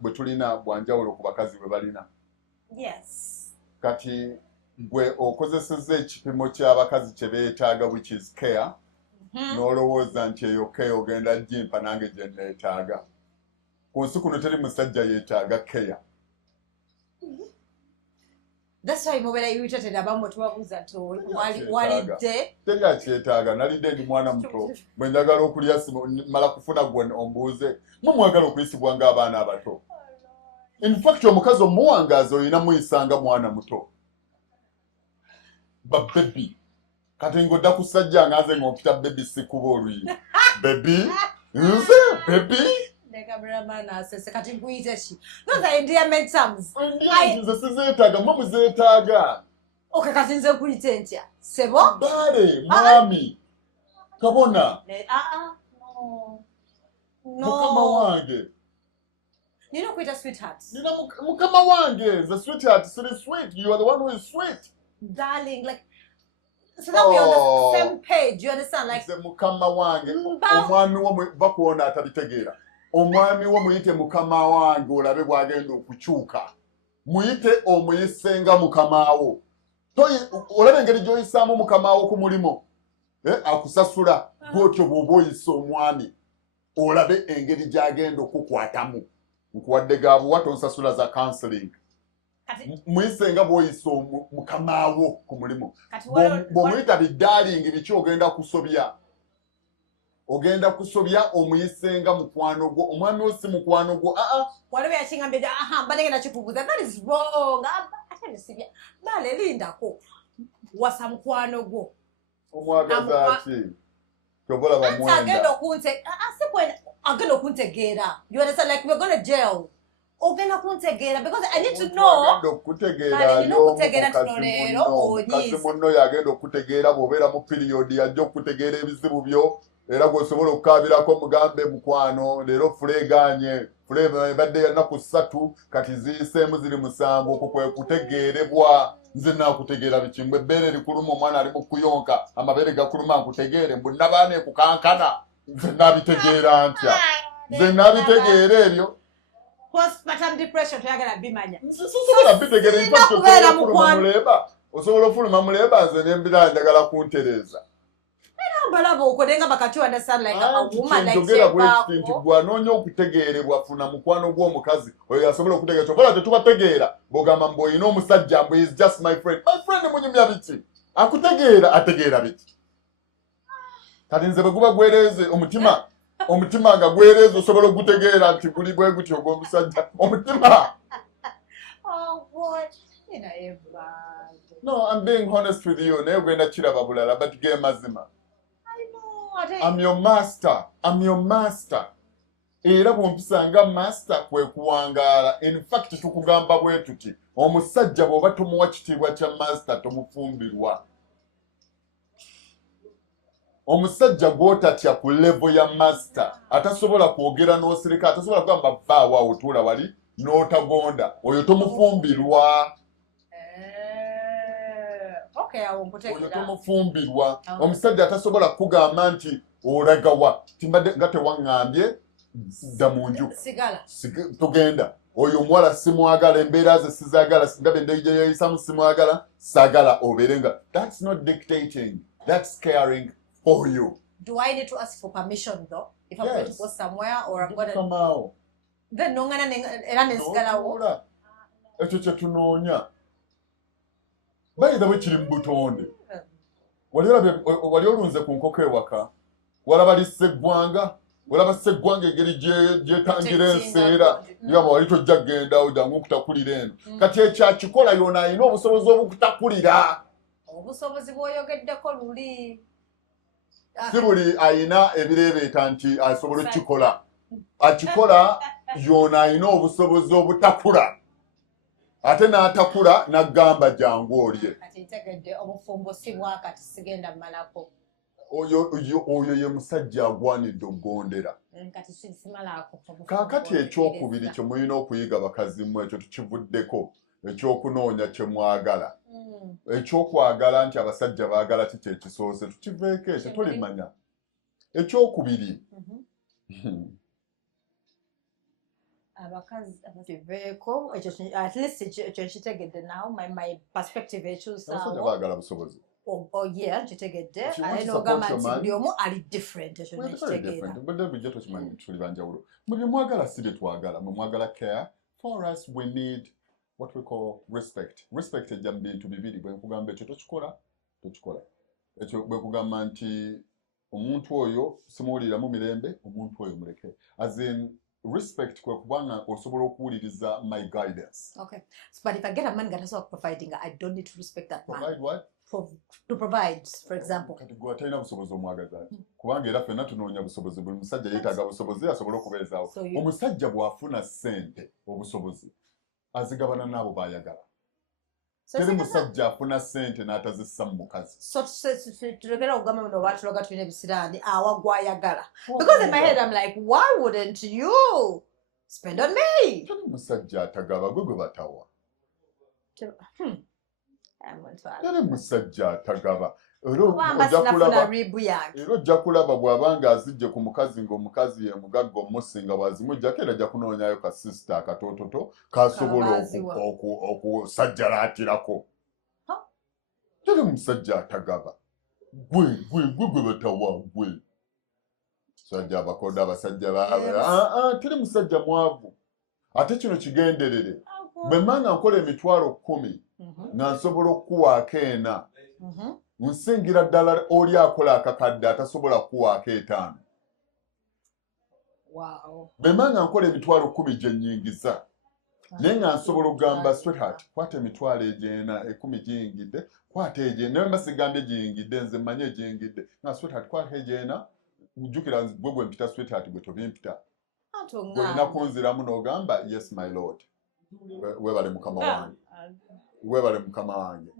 bwe tulina bwanjawulo ku bakazi bwe balina. Yes. Kati gwe okozesezza ekipimo ky'abakazi kye beetaaga which is care. N'olowooza nti eyo care ogenda jimpa nange gye neetaaga. Ku nsi kuno teri musajja yeetaaga care. That's why mobile irritated about tubabuuza to walidde. Teri akyetaaga nalidde ndi mwana muto. Bwe njagala okulya mala kufuna gwe ombuuze. Mumwagala okuyisibwa ng'abaana abato. In fact omukazi omuwangaazi olina muyisanga mwana muto. Baby. Kati ngodda kusajja ngaze ng'okita baby sikuba oluyi. Baby? Nze? Baby? Those are endearment terms. Nze sizeetaaga, mwe muzeetaaga. Okay, kati nze nkuyite ntya? Sebo? Bbale, mwami. Kabona. No. Mukama wange. You know, quite a sweetheart. Nina mukama wange. The sweetheart is really sweet. You are the one who is sweet. Darling, like, so that we are on the same page. You understand? Like, the mukama wange. Omwami wo bakuona atabitegeera. Omwami wo muyite mukama wange olabe bwagenda okukyuka. Muyite omuyisenga mukama wo. Olabe engeri gy'oyisaamu mukama wo ku mulimo. Akusasula gwotyo bw'oba oyisa omwami. Olabe engeri gy'agenda okukwatamu. Nkuwadde gaabuwa tonsasula za counseling. Muyisenga bw'oyisa mukama wo ku mulimo. Bw'omuyita biddalingi biki ogenda kusobya. Ogenda kusobya omuyisenga mukwano gwo. Omwami wo si mukwano gwo. Whatever you're saying, that is wrong. Bbale, lindako. Wasa mukwano gwo. Omwagaza ati. Tobola bamwenda. Agenda okuntegeera. You understand? Like, we're going to jail. Ogenda kuntegeera because I need to know. Kasi munno yagenda okutegeera bw'obeera mu period yajja okutegeera ebizibu byo. Era gwosobola okukaabirako mugambe mukwano leero fuleeganye fule ebadde yanaku 3 kati ziyiseemu ziri 7 okwo kwe kutegeerebwa nze naakutegeera bikimbwe ebbeere likuluma omwana ali mu kuyonka amabeere gakuluma nkutegeere mbu nabaana ekukankana nze naabitegeera ntya nze naabitegeera ebyo postpartum depression toyagala bimanya sosobola bitegeera osobola ofuluma muleeba nze nembira njagala kuntereeza. Balabo okodenga bakati understand like a woman like nti bwanoonya okutegeerebwa funa mukwano gw'omukazi oyo asobola okutegeera kyokola tetubategeera bw'ogamba mbu oyina omusajja mbu is just my friend munyumya biki akutegeera ategeera biki kati nze bwe guba gwereeze omutima nga gwereeze osobola okutegeera nti guli bwe gutyo ogw'omusajja omutima. Oh boy, no, I'm being honest with you naye gwenda kiraba bulala but ge mazima. I'm your master. Era bw'ompisanga master kwe kuwangaala. In fact tukugamba bwe tuti omusajja bw'oba tumuwa kitiibwa kya master tomufumbirwa. Omusajja gw'otatya ku level ya master atasobola kwogera n'osirika atasobola kugamba vaawo awo tuula wali n'otagonda oyo tomufumbirwa. Oyo tomufumbirwa. Omusajja atasobola kugamba nti olagawa timbadde nga tewaŋŋambye dda mu nju togenda oyo omuwala simwagala embeera ze sizaagala ndaba endege gye yeeyisamu simwagala saagala obeerenga. That's not dictating, that's caring for you. Do I need to ask for permission though if I'm going to go somewhere or I'm going to come out? Then nongana era nesigalawo ekyo kye tunoonya. Bayita bwe kiri mu butonde. wali olunze ku nkoko ewaka walaba lisseggwanga walaba sseggwanga engeri gyetangira enseera yaba wali tojja kgenda ojangu okutakulira eno kati ekyakikola yona alina obusobozi obukutakulira obusobozi bw'oyogeddeko luli si buli ayina ebireebeeta nti asobola okukikola akikola yona alina obusobozi obutakula ate n'atakula n'aggamba jangu olye kati ntegedde obufumbo si bwakati sigenda mmalako oyo ye musajja agwanidde okugondera kati simalako kaakati ekyokubiri kye mulina okuyiga bakazi mmwe ekyo tukivuddeko ekyokunoonya kye mwagala ekyokwagala nti abasajja baagala kiki ekisoose tukiveeko ekyo tolimanya ekyokubiri abakazi abakiveeko at least ekyo nkitegedde nawo my perspective ekyusaawo baagala busobozi yeah nkitegedde aye n'ogamba nti buli omu ali different ekyo nekitegeera budde bujja tokimanyi tuli banjawulo mu bye mwagala si bye twagala mwe mwagala care for us we need what we call respect ejja mu bintu bibiri bwe nkugamba ekyo tokikola ekyo bwe kugamba nti omuntu oyo simuwuliramu mirembe omuntu oyo muleke as in respect kwe kubanga osobola okuwuliriza my guidance. Okay. So, but if I get a man that is not providing, I don't need to respect that man. Provide what? To provide, for example. Kati gwe atalina busobozi omwagaza kubanga era ffenna tunoonya busobozi buli musajja yeetaaga busobozi asobola okubeezaawo omusajja bw'afuna ssente obusobozi azigabana n'abo baayagala teri musajja afuna ssente n'atazissa mu mukazi tulekera okugamba muno baatuloga tulina ebisiraani awa gwayagala because in my head I'm like why wouldn't you spend on me teri musajja atagaba gwe batawa teri musajja atagaba era ojja kulaba bw'abanga azijje ku mukazi ng'omukazi ye mugagga omusinga bw'azimujjako era ajja kunoonyayo kasisita akatoototo kasobola okusajjalaatirako teri musajja atagaba gwe batawa gwe musajja abakoda abasajja baabe teri musajja mwavu ate kino kigenderere bwe mmanga nkola emitwalo 10 nga nsobola okukuwaako 4 nsingira ddala oli akola akakadde atasobola kuwaako 5 bwe mmanga nkola emitwalo 10 gye nnyingiza naye nga nsobola okugamba sweetheart kwata emitwalo egy'ena 10 giyingidde kwata egy'ena naye mba sigambye giyingidde nze mmanye egiyingidde nga sweetheart kwata egy'ena jjukira gwe mpita sweetheart gwe tobimpita bwolina kunziramu n'ogamba yes my lord weebale mukama wange weebale mukama wange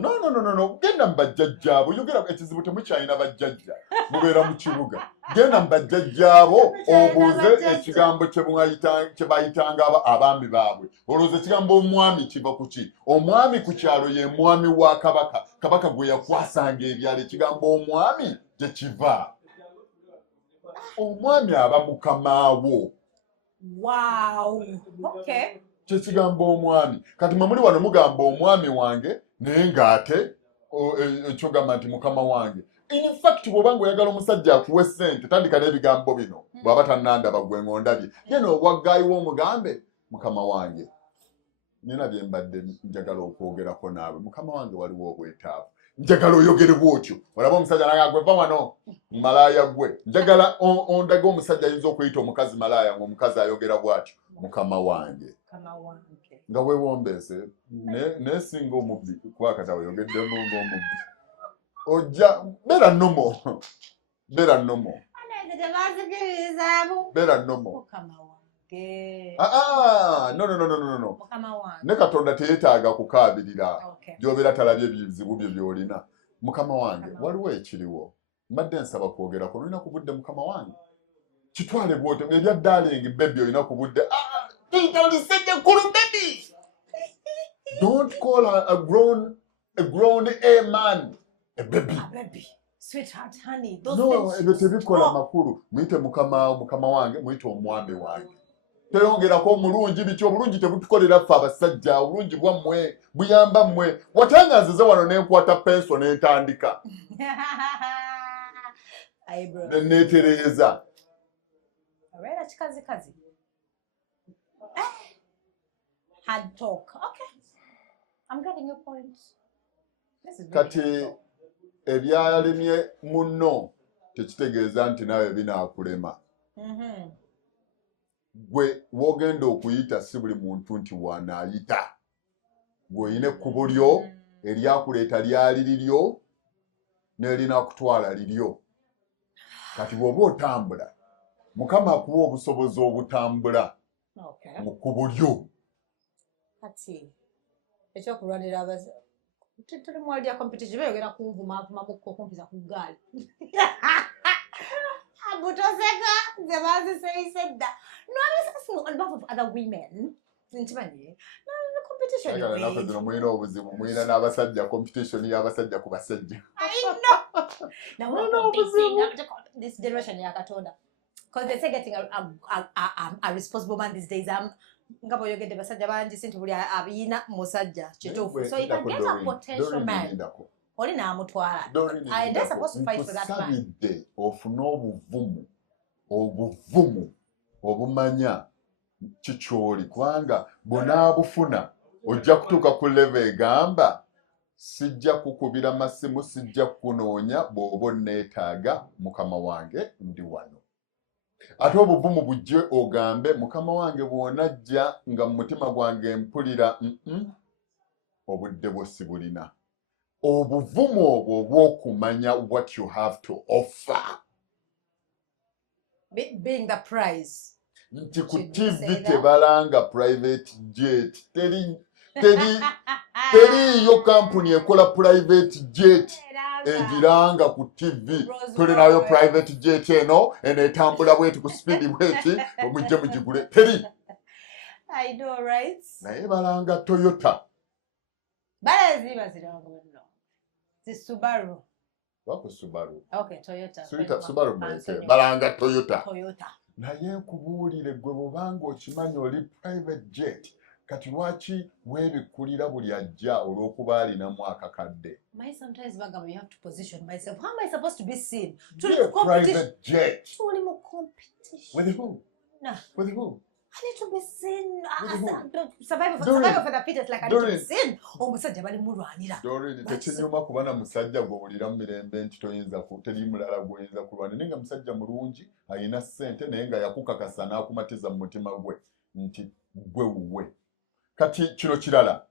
no genda mu bajjajjaabo yogera ekizibu temukyalina bajjajja mubeera mu kibuga genda mu bajjajjaabo obuuze ekigambo kye bayitanga abaami baabwe olowooza ekigambo omwami kiva ku ki omwami ku kyalo ye mwami wa kabaka kabaka gwe yakwasanga ebyalo ekigambo omwami gye kiva omwami aba mukamaawo kyekigambo omwami kati mwe muli wano mugamba omwami wange naye ng'ate ekyogamba nti mukama wange in fact bw'obanga oyagala omusajja akuwa ssente tandika n'ebigambo bino bw'aba tannandaba gwe ng'ondabye yena obwaggaayi w'omugambe mukama wange nina bye mbadde njagala okwogerako naawe mukama wange waliwo obwetaavu njagala oyogere bw'otyo olaba omusajja naga gwe va wano malaaya gwe njagala ondaga omusajja ayinza okuyita omukazi malaaya ng'omukazi ayogera bw'atyo mukama wange nga weewombeese naye singa omubbi kuba kati aweyogeddemu ng'omubbi ojja beera nomo no ne katonda teyeetaaga kukaabirira gy'obeera talabye ebizibu bye by'olina mukama wange waliwo ekiriwo mbadde nsaba kwogerako olina ku budde mukama wange kitwale bw'otyo ebya darling baby olina ku budde don't call a grown man a baby. Sweetheart, honey, those no things. ebyo tebikola makulu muyite mukama wange muyite omwami wange teyongerako omulungi biki obulungi tebutukolera ffe abasajja obulungi bwammwe buyamba mmwe watanga nzize wano nenkwata penso nentandika neneetereeza abeera kikazi hard talk. Okay, I'm getting your point. This is kati ebyalemye munno tekitegeeza nti nawe binaakulema. Gwe wogenda okuyita si buli muntu nti wanaayita. Gwe oyina ekkubo lyo eryakuleeta lyali liryo n'erinakutwala liryo. Kati bw'oba otambula Mukama akuwa obusobozi obutambula mu kkubo lyo. Kati ekyokulwanira abaza tuli mu world ya competition bayogera kunvuma kumpiza ku ggaali. Agutoseka nze baziseeyise dda. No, I'm asking on behalf of other women. Ntimanye. No, competition. Naako zino mulina obuzibu, mulina n'abasajja competition y'abasajja ku basajja. I know. Now we're competing. This generation ya Katonda. Because they say getting a responsible man these days. Nga boyogedde basajja bangi sinti buli abiyina musajja kituufu. So you can get a potential man. Oli n'amutwala. They're supposed to fight for that man. Nkusabidde ofune obuvumu obumanya kikyoli kubanga bw'onaabufuna ojja kutuuka ku level egamba sijja kukubira masimu sijja kunoonya bw'oba onneetaaga mukama wange ndi wano. Ate obuvumu bujje ogambe mukama wange bw'onajja nga mu mutima gwange mpulira obudde bwo si bulina. Obuvumu obwo obw'okumanya what you have to offer. Being the prize. Nti ku TV tebalanga private jet. Teriyo kampuni ekola private jet egiranga ku TV. Tulinayo private jet eno etambula bweti ku speed bweti omujje mugigule. Teri. I know, right? Naye balanga Toyota. Bbale zibaziranga no. Subaru. Wako Subaru. Okay, Toyota. Subaru mweke. Balanga Toyota. Naye nkubuulire gwe bw'obanga okimanyi oli private jet kati lwaki weebikulira buli ajja olw'okuba alinamu akakadde. Sometimes bagamba you have to position myself. How am I supposed to be seen? Private jet. Tuli mu competition. With who? Nah. With who? I need to be seen. Survival for the fittest, like I need to be seen. Omusajja bali mulwanira. Doreen, tekinyuma kuba na musajja gw'owulira mu mirembe nti toyinza teri mulala gw'oyinza kulwanira. Naye nga musajja mulungi alina ssente naye nga yakukakasa n'akumatiza mu mutima gwe nti gwe wuwe. Kati kino kirala.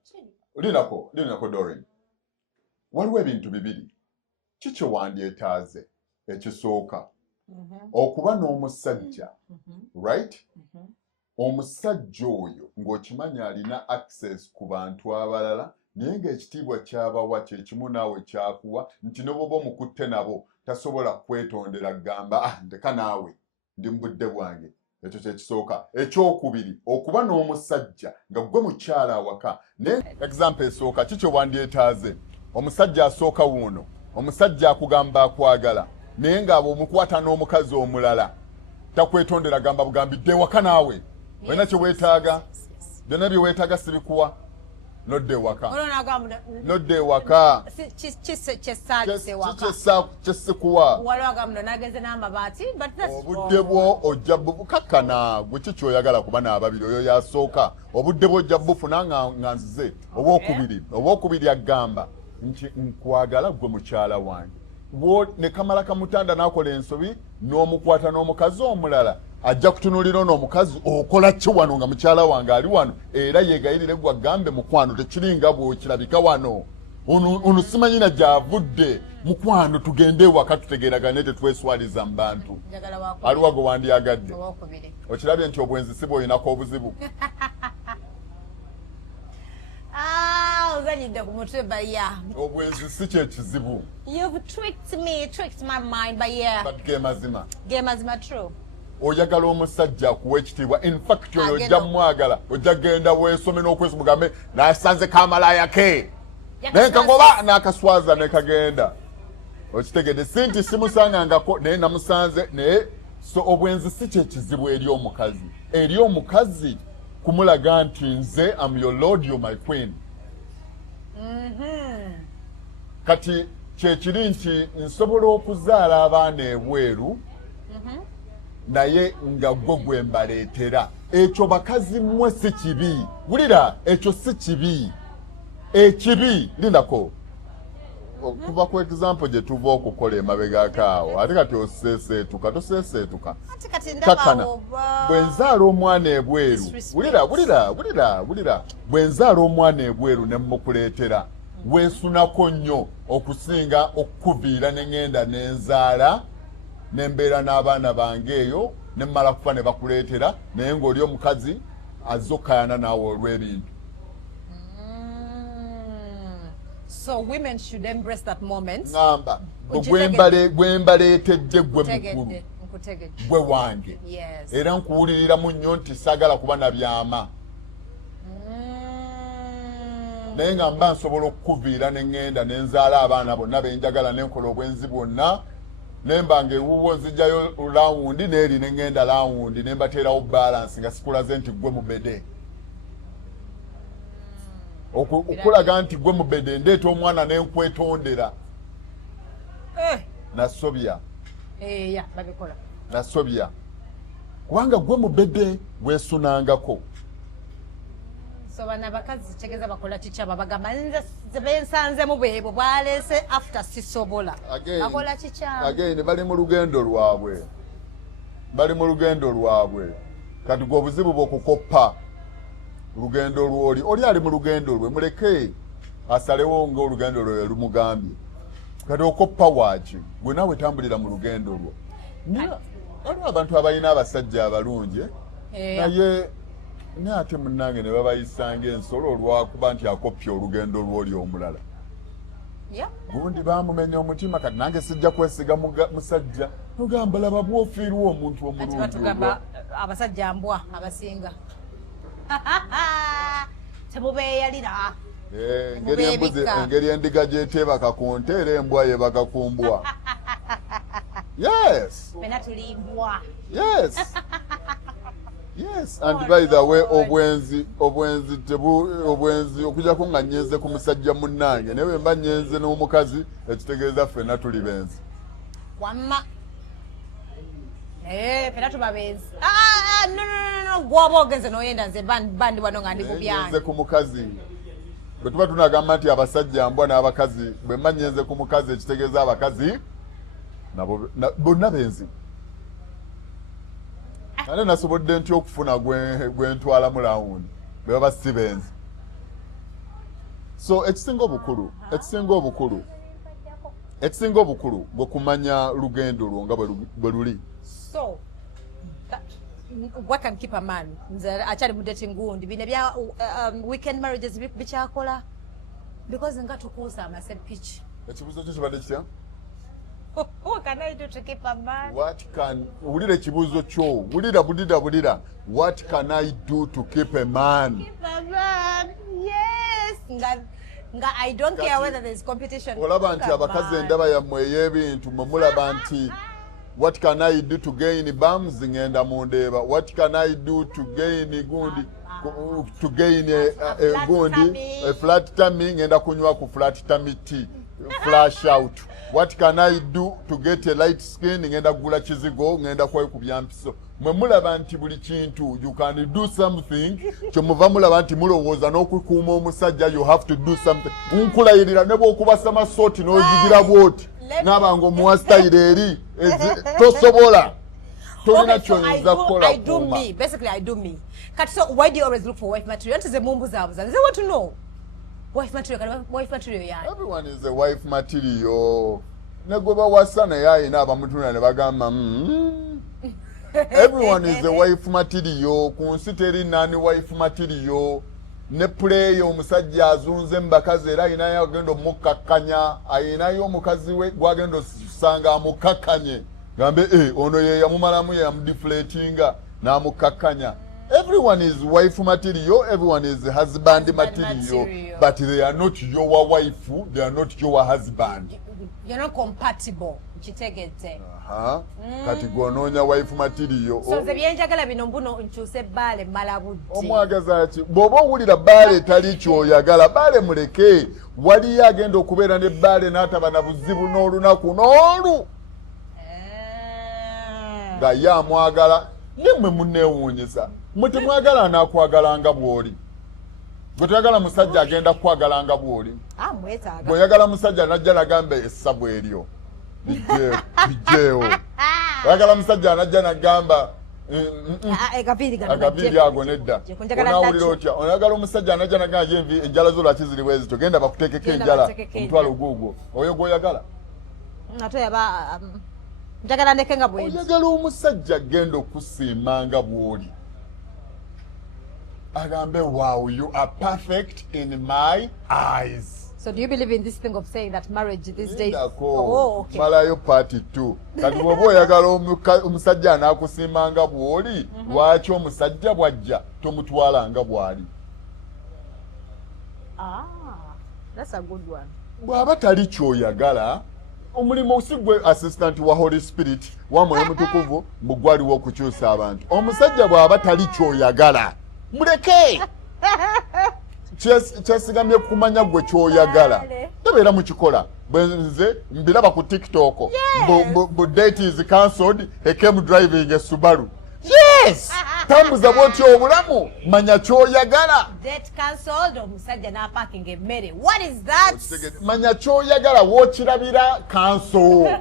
Linako Doreen. Waliwo ebintu bibiri. Kikyo wandyetaaze ekisooka. Okuba n'omusajja. Right? Omusajja oyo ng'okimanya alina access ku bantu abalala naye ng'ekitiibwa ky'abawa kye kimu naawe kyakuwa nti ne bw'oba omukutte nabo tasobola kwetondera gamba ndeka naawe ndi mu budde bwange. Ekyo kye kisooka. Ekyokubiri okuba n'omusajja nga gwe mukyala awaka. Naye example esooka kikyo wandyetaaze. Omusajja asooka wuuno. Omusajja akugamba akwagala naye ng'abo omukwata n'omukazi omulala takwetondera gamba bugambidde ewaka naawe. Wena kye weetaaga byonna bye weetaaga sibikuwa nodde ewaka. Nodde ewaka. Kyesikuwa. Obudde bwo ojja bukakkana gwe kiki oyagala kuba n'ababiri oyo yasooka. Obudde bwo ojja bufuna nga nzize. Obwokubiri agamba nti nkwagala gwe mukyala wange. Ne kamala kamutanda n'akola ensobi n'omukwata n'omukazi omulala ajja kutunuulira n'omukazi okola ki wano nga mukyala wange ali wano era yeegayirire gwe agambe mukwano tekiringa bw'okirabika wano ono simanyina gy'avudde mukwano tugende ewaka tutegeeragane tetweswaliza mu bantu. Aliwa gwe wandyagadde. Okirabye nti obwenzi si bw'oyinako obuzibu. Obwenzi si kye kizibu. You've tricked my mind, but yeah. But ge mazima. True. Oyagala omusajja akuwa ekitiibwa. In fact oyo ojja mwagala ojja genda weesome n'okwesi mugambe nasanze kamalaya ke. Naye kangoba n'akaswaza ne kagenda. Okitegedde si nti simusangangako naye namusanze naye so obwenzi si kye kizibu eri omukazi. Eri omukazi kumulaga nti nze am your lord, you're my queen. Kati kyekiri nti nsobola okuzaala abaana ebweru naye nga gwe gwe mbaleetera. Ekyo bakazi mmwe si kibi. Wulira ekyo si kibi. Ekibi lindako kuva ku example gye tuva okukola emabega kaawo ate kati oseeseetuka toseeseetuka kakkana bwe nzaala omwana ebweru wulira bwe nzaala omwana ebweru ne mukuleetera weesunako nnyo okusinga okukuviira ne ŋŋenda ne nzaala ne mbeera n'abaana bange eyo ne mmala kufa ne bakuleetera naye ng'oli omukazi azze okkayana naawe olw'ebintu. So women should embrace that moment. Ngamba bwe mbaleetedde gwe mukulu gwe wange era nkuwuliriramu nnyo nti saagala kuba na byama naye nga mba nsobola okukuviira ne ŋŋenda ne nzaala abaana bonna benjagala ne nkola obwenzi bwonna ne mbanga ewuwo nzijjayo lawundi n'eri ne ŋŋenda lawundi ne mbateerawo balansi nga sikulaze nti gwe mubede okulaga nti gwe mubede ndeeta omwana ne nkwetondera nasobya nasobya kubanga gwe mubede weesunangako. So bana bakazi kitegeza bakola kikyaba bagamba nze bensanzemu bwebo bwaleese after sisobola bakola kikyaba again bali mu lugendo lwabwe kati gwe obuzibu bw'okukoppa lugendo lwoli oli ali mu lugendo lwe muleke asalewo ng'olugendo lwe lumugambye kati okoppa waaki gwe naawe tambulira mu lugendo lwo. Waliwo abantu abalina abasajja abalungi naye ate munnange ne babayisanga ensolo olwakuba nti akoppya olugendo lw'oli omulala. Gundi baamumenya omutima kati nange sijja kwesiga musajja nogamba laba bwofiirwa omuntu omulungi batugamba abasajja mbwa abasinga temubeeyalira engeri endiga gy'eteebaka ku nte era embwa yeebaka ku mbwa. Yes. Fena tulimbwa. Yes, and by the way obwenzi okujjako nga nyenze ku musajja munnange naye bwe mba nyenze n'omukazi ekitegeeza ffenna tuli benzi. Wamma. Fena tuba benzi. No, gw'oba ogenze n'oyenda nze bandi wano nga ndi ku byange. Nyenze ku mukazi. Bwe tuba tunagamba nti abasajja mbwa n'abakazi bwe mba nyenze ku mukazi ekitegeeza abakazi nabo bonna benzi. Ate nasobodde ntya okufuna gwe ntwala mu lawundi bwe baba si benzi. So ekisinga obukulu gwe kumanya lugendo lwo nga bwe luli. So what can keep a man nze akyali mu dating gundi bino bya weekend marriages bikyakola because nga tukuusa amasepiki. Ekibuuzo kyo kibadde kitya? What can I do to keep a man? Wulira ekibuuzo kyo bulira what can I do to keep a man? Keep a man, yes. Nga I don't care whether there's competition. Olaba nti abakazi endaba yammwe ey'ebintu mwe mulaba nti what can I do to gain bums ngenda mundeeba what can I do to gain gundi a flat tummy ngenda kunywa ku flat tummy tea flash out. What can I do to get a light skin ngenda kugula kizigo ngenda kwekubya mpiso mwe mulaba nti buli kintu you can do something kyemuva mulaba nti mulowooza n'okukuuma omusajja you have to do something. Nkulayirira ne bw'okubasa masooti n'ozigira bwoti n'abanga omuwa style eri tosobola tolina ky'oyinza kukola kuuma. Basically I do me. Kati so why do you always look for wife material? Nti ze mumbuzabuza nze want to know wife material yani. Everyone is a wife material. Ne gwe bawasa naye ayina abamutunda ne bagamba everyone is a wife material. Ku nsi teri nani wife material. Ne play omusajja azunze mbakazi era ayinayo agenda omukkakkanya ayinayo omukazi we gwagenda osanga amukakkanye gambe ono ye yamumalamu yamudiflatinga n'amukkakkanya. Everyone is wife material, everyone is husband material, but they are not your wife, they are not your husband. You're not compatible. Kitegete. Kati gwononya wife material. So ze byenjagala bino mbuno nkyuse Bbale malabudde. Omwagaza ki? Bw'oba owulira Bbale tali kyoyagala, Bbale muleke. Waliyo agenda okubeera ne Bbale n'ataba na buzibu n'olunaku n'olu. Nga ye amwagala, ye mmwe munneewuunyisa. Mwe temwagala anaakwagala nga bw'oli. gwe toyagala musajja agenda kukwagala nga bw'oli. Bw'oyagala musajja najja nagamba essabu eryo bijjeewo. Oyagala musajja anajja nagamba agaviiri ago nedda. Onaawulira otya? Oyagala omusajja anajja nagamba enjala zo lwaki ziri bwe zityo, genda bakuteekeko enjala omutwalo guugwo. Oyo gw'oyagala? Oyagala omusajja agenda okusiima nga bw'oli. Agambe, wow, you are perfect in my eyes. So do you believe in this thing of saying that marriage these days? Oh, okay. Malayo party 2. Kati bw'oba oyagala omusajja anaakusiima nga bw'oli, lwaki omusajja bw'ajja tomutwala nga bw'ali? That's a good one. Bw'aba tali ky'oyagala, omulimu si gwe assistant wa Holy Spirit wa Mwoyo Mutukuvu mugwaliwo okukyusa abantu. Omusajja bw'aba tali ky'oyagala, muleke. Kyesigamye kumanya gwe ky'oyagala. Tobeera mu kikola. Bwe nze mbiraba ku TikTok. Bu date is cancelled, he came driving a Subaru. Yes! Tambuza bw'otyo obulamu, manya ky'oyagala. Date cancelled, omusajja n'aparking emmere. What is that? Manya ky'oyagala, w'okirabira cancel.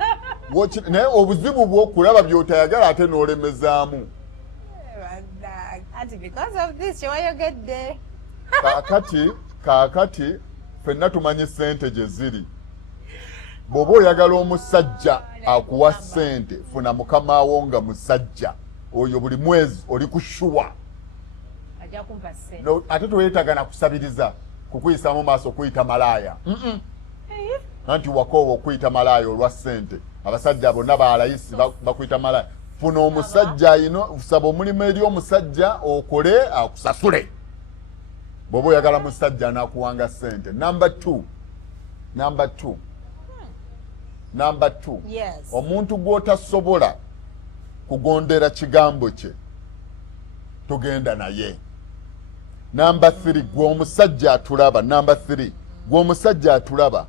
Naye obuzibu bw'okulaba by'otayagala ate n'olemezaamu. Because of this, why you get there? Kaakati ffenna tumanyi ssente gye ziri. Bw'oba oyagala omusajja akuwa ssente, funa mukama wo nga musajja. Oyo buli mwezi oli kushuwa. Ate toyeetagana kusabiriza kukuyisaamu maaso okuyita malaaya. Anti wakoowa okuyita malaaya olwa ssente. Abasajja bonna balayisi bakuyita malaaya. Funa omusajja ayino, saba omulimu eri omusajja okole akusasule. Bw'oba oyagala musajja anakuwanga ssente. Number two. Yes. Omuntu gw'otasobola kugondera kigambo kye togenda naye. Number 3, gwe omusajja atulaba.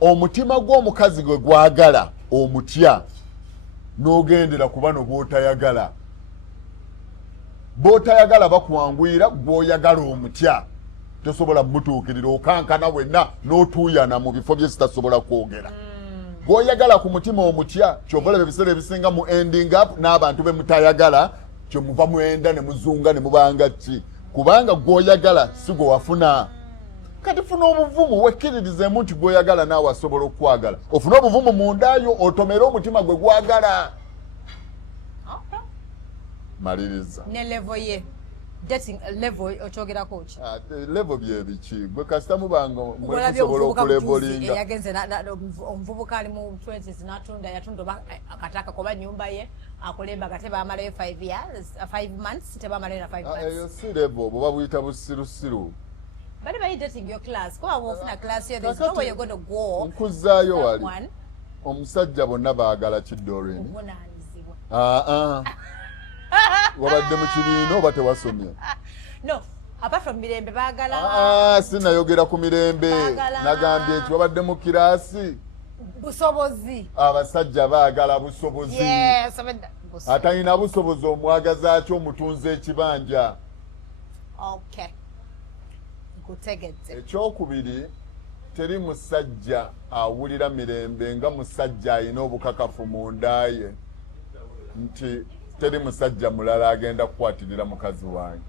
Omutima gw'omukazi gwe gwagala omutya n'ogendera ku bano b'otayagala. B'otayagala bakuwanguyira, gw'oyagala omutya tosobola mutuukirira, okankana wenna n'otuuyana mu bifo bye zitasobola kwogera. Gw'oyagala ku mutima omutya, ky'ova olaba ebiseera ebisinga mu ending up n'abantu be mutayagala, kyo muva mwenda ne muzunga ne mubanga ki, kubanga gw'oyagala si gwe wafuna. Kati funa obuvumu wekkiririzemu nti gw'oyagala naawe asobola okukwagala. Ofune obuvumu mundaayo otomere omutima gwe gwagala. Maliriza. Ne level ye. Dating level okyogerako ki? Level bye biki? Gwe kasita mubanga musobola okulevelinga. Yagenze omuvubuka ali mu 20s yatunda akataka kuba nyumba ye akolemba gateba amalayo 5 months tebamalayo na 5 months. Eyo si level bwe babuyita busirusiru. But if you dating your class, go and a class here, there's no way you're going to go. Nkuzaayo wali. Omusajja bonna baagala Kidorini. Wabadde mu kibiina oba tewasomye? No, apart from Mirembe baagala. Sinayogera ku Mirembe. Nagambye nti wabadde mu kiraasi. Busobozi. Abasajja baagala busobozi. Yes, atalina busobozi omwagaza atya omutunza ekibanja. Okay. Ekyokubiri, teri musajja awulira Mirembe nga musajja alina obukakafu munda ye nti teri musajja mulala agenda kukwatirira mukazi wange.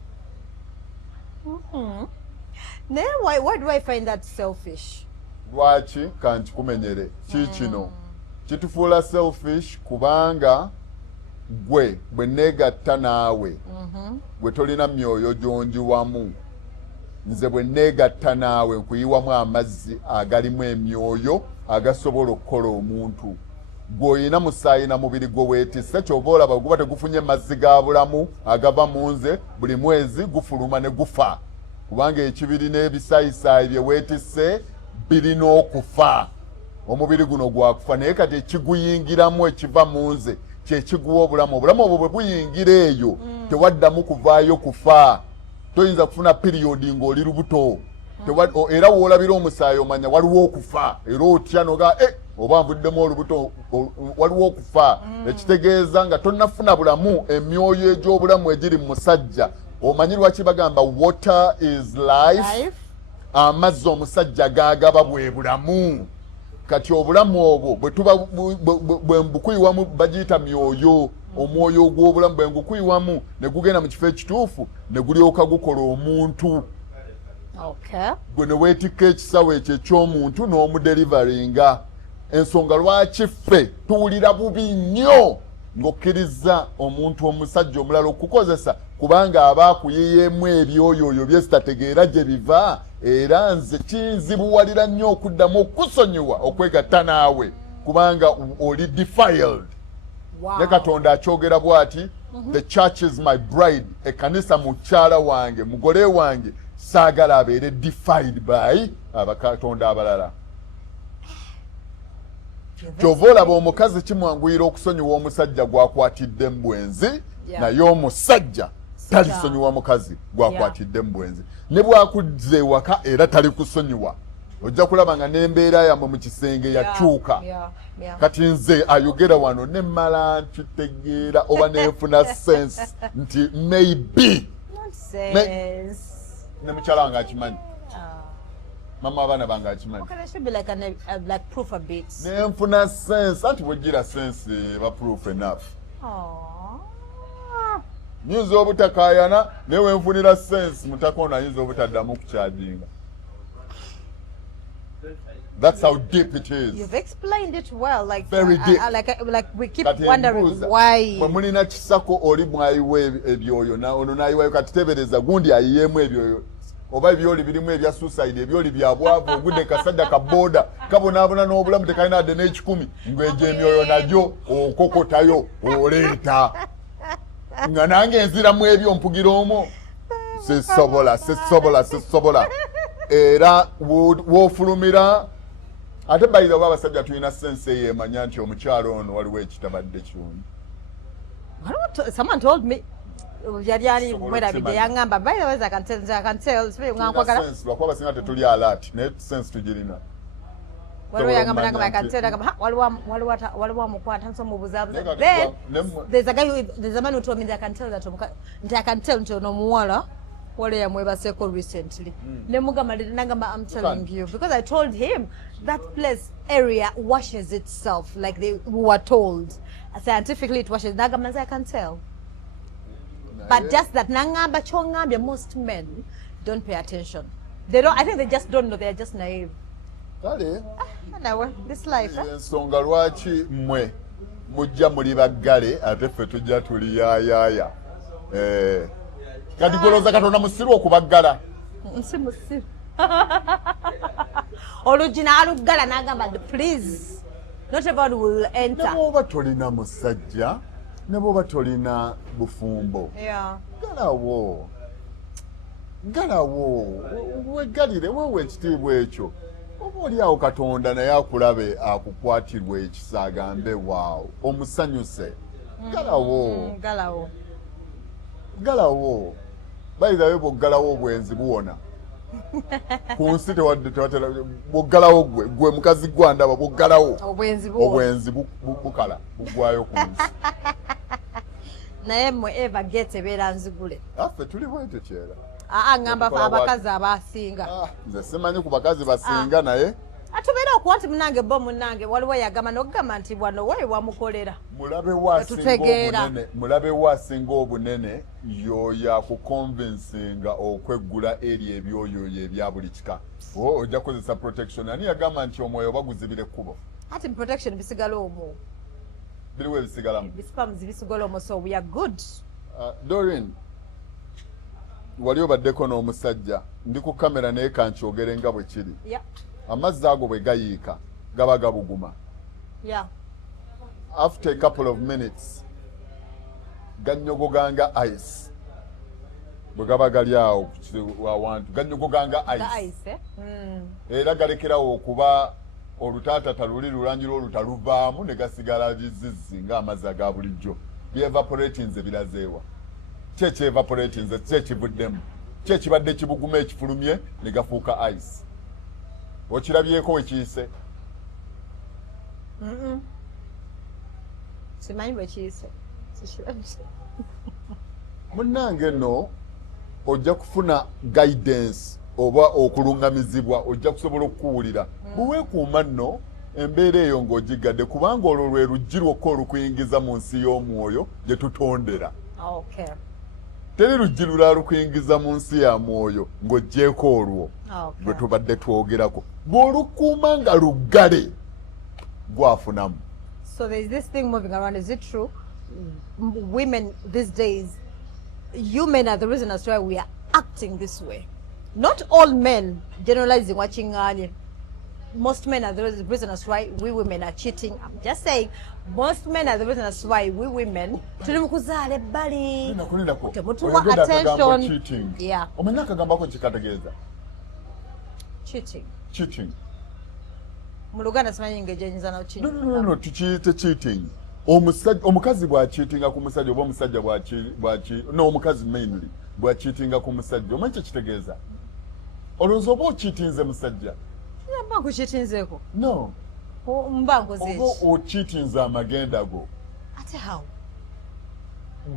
Why do I find that selfish? Lwaki kanti kumenyere kikino kitufuula selfish kubanga gwe bwe neegatta naawe gwe tolina myoyo gyonjiwamu. Nze bwe neegatta naawe nkuyiwamu amazzi agalimu emyoyo agasobola okukola omuntu. Gw'olina musaayi na mubiri gwe weetisse, ky'oba olaba guba tegufunye mazzi ga bulamu agava mu nze, buli mwezi gufuluma ne gufa. Kubanga ekibiri n'ebisaayisaayi bye weetisse birina okufa. Omubiri guno gwakufa, naye kati ekiguyingiramu ekiva mu nze kye kiguwa obulamu. Obulamu obwo bwe buyingira eyo tewaddamu kuvaayo kufa. Toyinza kufuna periodi ng'oli lubuto. Era woolabira omusaayi omanya waliwo okufa. Era otya noga oba nvuddemu olubuto waliwo okufa. Ekitegeeza nga tonnafuna bulamu, emyoyo egy'obulamu egiri mu musajja omanyi lwaki bagamba water is life. Amazzi omusajja gagaba bwe bulamu. Kati obulamu obwo bwe mbukuyiwamu bagiyita myoyo. Omwoyo ogw'obulamu bwe ngukuyiwamu ne gugenda mu kifo ekituufu ne gulyoka gukola omuntu. Gwe ne weetikka ekisawo ekyo eky'omuntu n'omuderivaringa. Ensonga lwaki ffe tuwulira bubi nnyo ng'okkiriza omuntu omusajja omulala okukozesa kubanga aba akuyiyeemu ebyoyoyo bye zitategeera gye biva era nze kinzibuwalira nnyo okuddamu okusonyiwa okwegatta naawe kubanga oli defiled. Ne Katonda akyogera bw'ati the church is my bride, ekkanisa mukyala wange mugole wange saagala abeere defiled by abakatonda abalala. Kyova olaba omukazi kimwanguyira okusonyiwa omusajja gwakwatidde mu bwenzi naye omusajja talisonyiwa mukazi gwakwatidde mu bwenzi. Ne bwakuzza ewaka era tali kusonyiwa ojja kulaba nga n'embeera yammwe mu kisenge yakyuka. Kati nze ayogera wano ne mmala nkitegeera oba nenfuna sense nti maybe ne mukyala wange akimanyi. Mama abaana bange akimanyi. Okay, there should be like proof a bit. Nenfuna sense anti bwegira sense eba proof enough. Nyinza obutakayana newe nfunira sense mutakono ayinza obutaddamu kukyajinga. That's how deep it is. You've explained it well, like very deep. Like we keep wondering why. Mwe mulina kisako oli mwayiwa ebyoyo na ono nayiwayo kati tebereza gundi ayiyemu ebyoyo. Oba ebyoli birimu ebya suicide ebyoli bya bwavu ogudde kasajja kaboda kabonaabona n'obulamu tekalina adde n'ekikumi ngwejo emyoyo nagyo okokotayo oleeta nga nange enziramu ebyo mpugira omwo sisobola era wofulumira ate bayira oba abasajja tulina sense eyo emanya nti omukyalo ono waliwo ekitabadde kyoni. Someone told me Yari mwera yangamba by the way I can tell ngankwagala sense lwakuba basinga tetuli alert ne sense tugirina waliwo yangamba nanga I can tell nanga waliwo mukwata nso mubuzabu then there's a man who told me that I can tell that I can tell nti ono muwala wale yamwebaseko recently ne mugamba nangamba I'm telling you because I told him that place area washes itself like they were told scientifically it washes nangamba I can tell. But just that nangamba chongambye most men don't pay attention. They don't. I think they just don't know. They are just naive. Kale. This life. Ensonga lwaki mwe mujja muli baggale ate ffe tujja tuli yaayaya. Kati goloza Katonda musiru okubaggala. Musiru. Olugina aluggala nagamba please. Not everyone will enter. Neboba tolina musajja. Neboba tolina bufumbo. Galawo wegalire wewe ekitiibwa ekyo oba oli awo Katonda naye akulabe akukwatirwa ekisa agambe waawo omusanyuse galawo bayirayo bw'oggalawo obwenzi buwona ku nsi tewatera bw'oggalawo gwe mukazi gwandaba bw'oggalawo obwenzi bukala bugwayo ku nsi naye mmwe eva gate ebeera nzigule affe tuli bwetyo kyera ngamba abakazi abasinga nze simanyi ku bakazi basinga naye atubeera okuwa nti munange bo munange waliwo yagamba n'okugamba nti bwano wewe wamukolera mulabe wasinga obunene yoyo akukonvinsinga okweggula eri ebyoyoyo ebya buli kika ojja kukozesa protection ani yagamba nti omwoyo baguzibira ekkubo ati protection bisigala omwo biriwo ebisigalamu bispams bisigala omwo so we are good. Doreen wali obaddeko n'omusajja ndi ku kamera naye kankyogere nga bwe kiri amazzi ago bwe gayiika gaba gabuguma after a couple of minutes ganyogoganga ice bwe gaba gali awo awantu ganyogoganga ice era galekerawo okuba olutaatata luli lulangira olutaluvaamu ne gasigala bizizzi ng'amazzi aga bulijjo byevaporatinze birazeewa kyekyevaporatinze kyekivuddemu kyekibadde kibuguma ekifulumye ne gafuuka ice okirabyeko wekiyise simanyi bwe kiyise munnange nno ojja kufuna guidance oba okulungamizibwa ojja kusobola okuwulira bweweekuuma nno embeera eyo ng'ogigadde kubanga olwo lwe luggi lwokka olukuyingiza mu nsi y'omwoyo gye tutondera. Teri luggi lulala lukuyingiza mu nsi ya mwoyo ng'oggyeko olwo lwe tubadde twogerako bw'olukuuma nga luggale gwafunamu. So there's this thing moving around. Is it true? Women these days, you men are the reason as to why we are acting this way. Not all men, generalizing, watching earlier. Most men are the reason as to why we women are cheating. I'm just saying, most men are the reason as to why we women tulimukuzale Bbale. Temutuwa attention. Cheating. Yeah. Omenya akagambako kikategeeza. Cheating. Cheating. Muluganda simanyi ngejenyiza na cheating. No, tukiyite cheating. Omukazi bw'acheatinga ku musajja oba omusajja no omukazi mainly bw'acheatinga ku musajja omanyi kye kitegeeza olowooza oba ocheatinze musajja mba nkucheatinzeeko no mba nkozeeki oba ocheatinze amagenda go ate how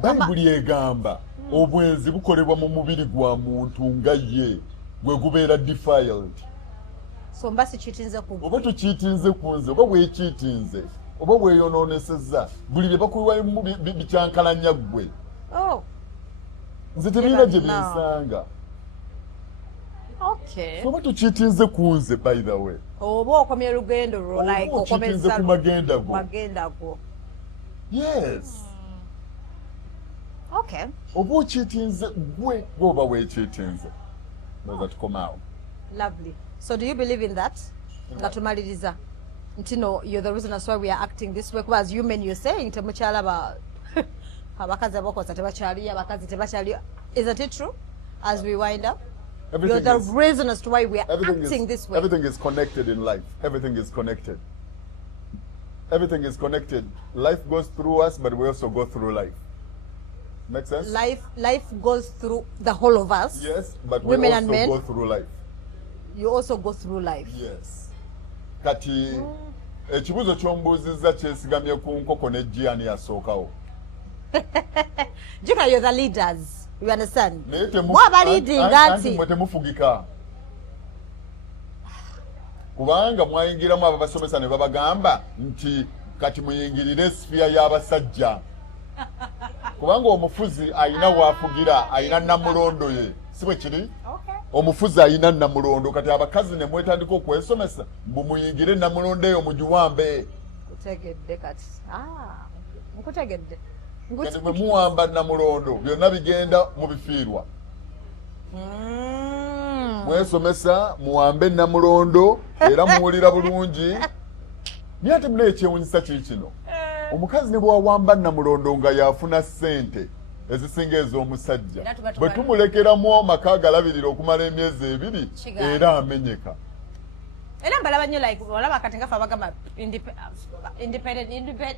bayibuli egamba obwenzi bukolebwa mu mubiri gwa muntu nga ye gwe gubeera defiled. So mba sicheatinze ku oba tucheatinze ku nze oba bwecheatinze oba bweyonoonesezza buli bye bakuwamu bikyankalanya ggwe. Nze tebirina gye binsanga. Oba tukiitinze ku nze by the way. Oba okomye lugendo lwo like okiitinze ku magenda go. Yes. Okay. Oba okiitinze gwe oba weekiitinze. Noza tukomaawo. Lovely. So do you believe in that? Nga tumaliriza. No, you're the reason as why we are acting this way. Because you men, you're saying temuchala ba abakazi abakosa tebachali abakazi tebachali. Isn't it true? As we wind up, you're the reason as to why we are acting this way. Everything is connected in life. Everything is connected. Everything is connected. Life goes through us, but we also go through life. Make sense? Life goes through the whole of us. Yes, but women we also and men go through life. You also go through life. Yes. Kati ekibuzo ky'ombuuzizza kyesigamye ku nkoko ne Gianni yasookawo. Jika, you're the leaders. You understand? Mwaba leading anti mwe temufugika. Kubanga mwayingiramu abasomesa ne babagamba nti kati muyingirire sphere y'abasajja. Kubanga omufuzi ayina waafugira, ayina namulondo ye. Si bwe kiri? Omufuzi ayina namulondo kati abakazi ne mwetandika okwesomesa mbu muyingire namulondo eyo mugiwambe. Kutegedde kati. Nkutegedde. Kati bwe muwamba namulondo byonna bigenda mu bifiirwa. Mwesomesa muwambe namulondo era muwulira bulungi. Naye ate muna ekyewunyisa kino. Omukazi ne bw'awamba namulondo nga yaafuna ssente ezisinga ez'omusajja bwe tumulekeramu amaka galabirira okumala emyezi 2 era amenyeka. Era mbalaba nnyo like olaba kati nga fe abagamba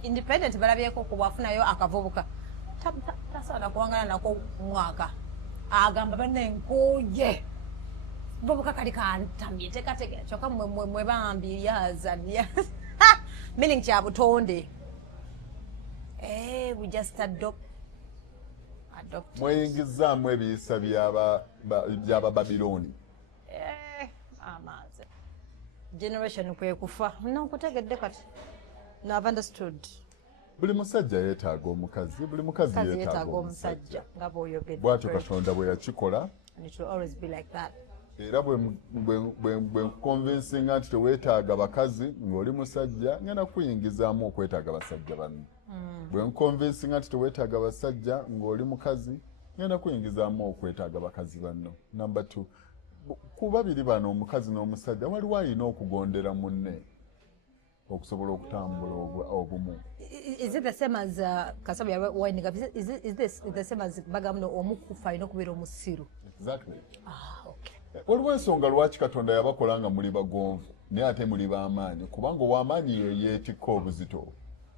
independent balabyeko ku bwafunayo akavubuka tasaana kuwangana nako mwaka agamba banenkoye vubuka kali kantamye tekategera kyokka mwe bambi yazania meaning kya butonde. We just adopt. Mweyingizaamu ebiyisa by'aba Babiloni. Amaze. Generation kwe kufa. Nkutegedde kati. No, I've understood. Buli musajja yeetaaga omukazi, buli mukazi yeetaaga omusajja. Nga bw'oyogedde. Bw'atyo Katonda bwe yakikola. And it will always be like that. Era bwe convincinga nti teweetaaga bakazi ng'oli musajja ngenda kuyingizaamu okwetaaga basajja banno. Bwe nkonvinsinga nti teweetaaga basajja ng'oli mukazi ngenda kuyingizaamu okwetaaga bakazi banno. Number 2, ku babiri bano omukazi n'omusajja waliwo alina okugondera munne okusobola okutambula obumu. Is it the same as Kasabi winding up? Is this the same as bagamno omukufa alina okubeera omusiru? Exactly. Okay. Waliwo ensonga lwaki Katonda yabakola nga muli bagonvu naye ate muli b'amaanyi kubanga ow'amaanyi ye yeetikka obuzito.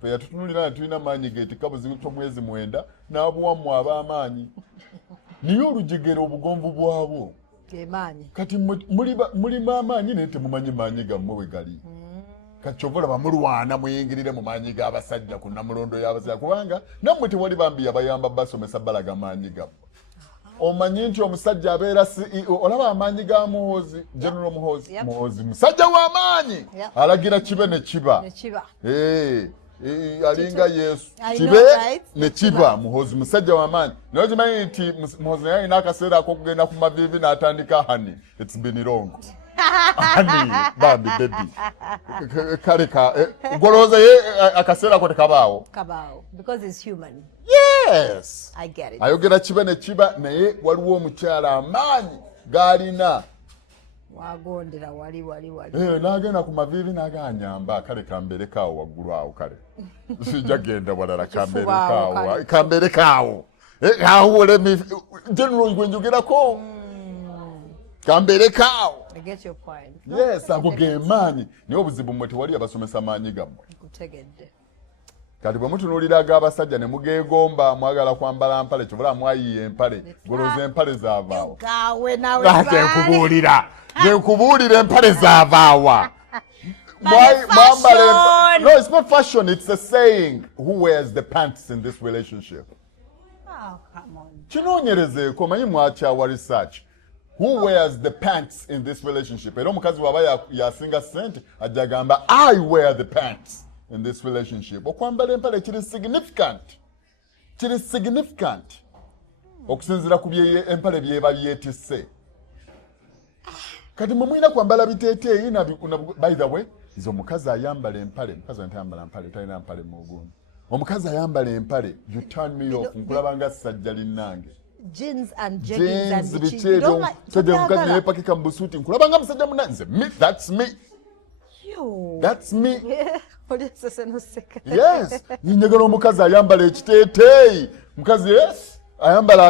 Fe yatutunulira tulina maanyi geetikka buzito mwezi 9 n'abuwamu ab'amaanyi. Niye olujegera obugonvu bwabwo. Kati muli b'amaanyi naye temumanyi maanyi gammwe bwe gali. Kati kyova olaba mulwana muyingirire mu maanyi g'abasajja ku namulondo y'abasajja kubanga nammwe tewali bambi yabayamba basomesa balaga maanyi gammwe. omanyi nti omusajja abeera CEO olaba amaanyi ga muhoozi General muhoozi musajja w'amaanyi alagira kibe ne kiba alinga Yesu kibe ne kiba muhoozi musajja w'amaanyi naye okimanyi nti muhoozi naye alina akaseera ak'okugenda ku maviivi n'atandika hani it's been wrong hani bambi baby kale golooza ye akaseera ko tekabaawo because it's human. Yes, I get it. Ayogera kiba ne kiba naye waliwo omukyala amaanyi gaalina wagondera wali n'agenda ku maviivi n'aganyamba kale kamberekaawo waggulu awo kale sijja genda walala kamberekaawo awole general gwe njogerako kamberekaawo. I get your point. Yes, ago ge maanyi naye obuzibu mmwe tewali abasomesa maanyi gammwe kutegedde kati bwe mutunuulira ag'abasajja ne mugeegomba mwagala kwambala mpale kyobula mwayiye empale goloza empale zaavaawa nkubuulira empale zaavaawa no, it's not fashion, it's a saying. Who wears the pants in this relationship? Oh, come on. Kinoonyerezeeko manyi mwakyawa research. Who wears the pants in this relationship? Era omukazi waba yasinga sente ajja agamba I wear the pants in this relationship. Okwambala empale kiri significant. Okusinziira ku empale byeba byetisse. Kati mumwina kwambala biteeteeyi by the way, izo omukazi ayambala empale, omukazi antayambala mpale, talina mpale mu gundi. Omukazi ayambala empale, you turn me off, nkulabanga sajja linnange. Jeans and jeggings and the jeans. You don't like omukazi yeepakika mu busuuti, nkulabanga musajja munanze. That's me. That's me. Yes. Njagala omukazi ayambala ekiteeteeyi. Mukazi yes. Ayambala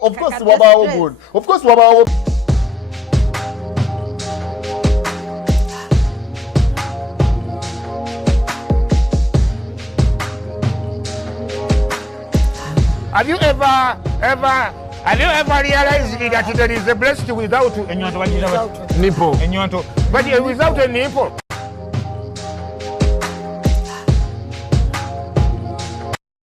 of course wabaawo good. Of course wabaawo. Have you ever realized that there is a breast without a nipple? But without a nipple.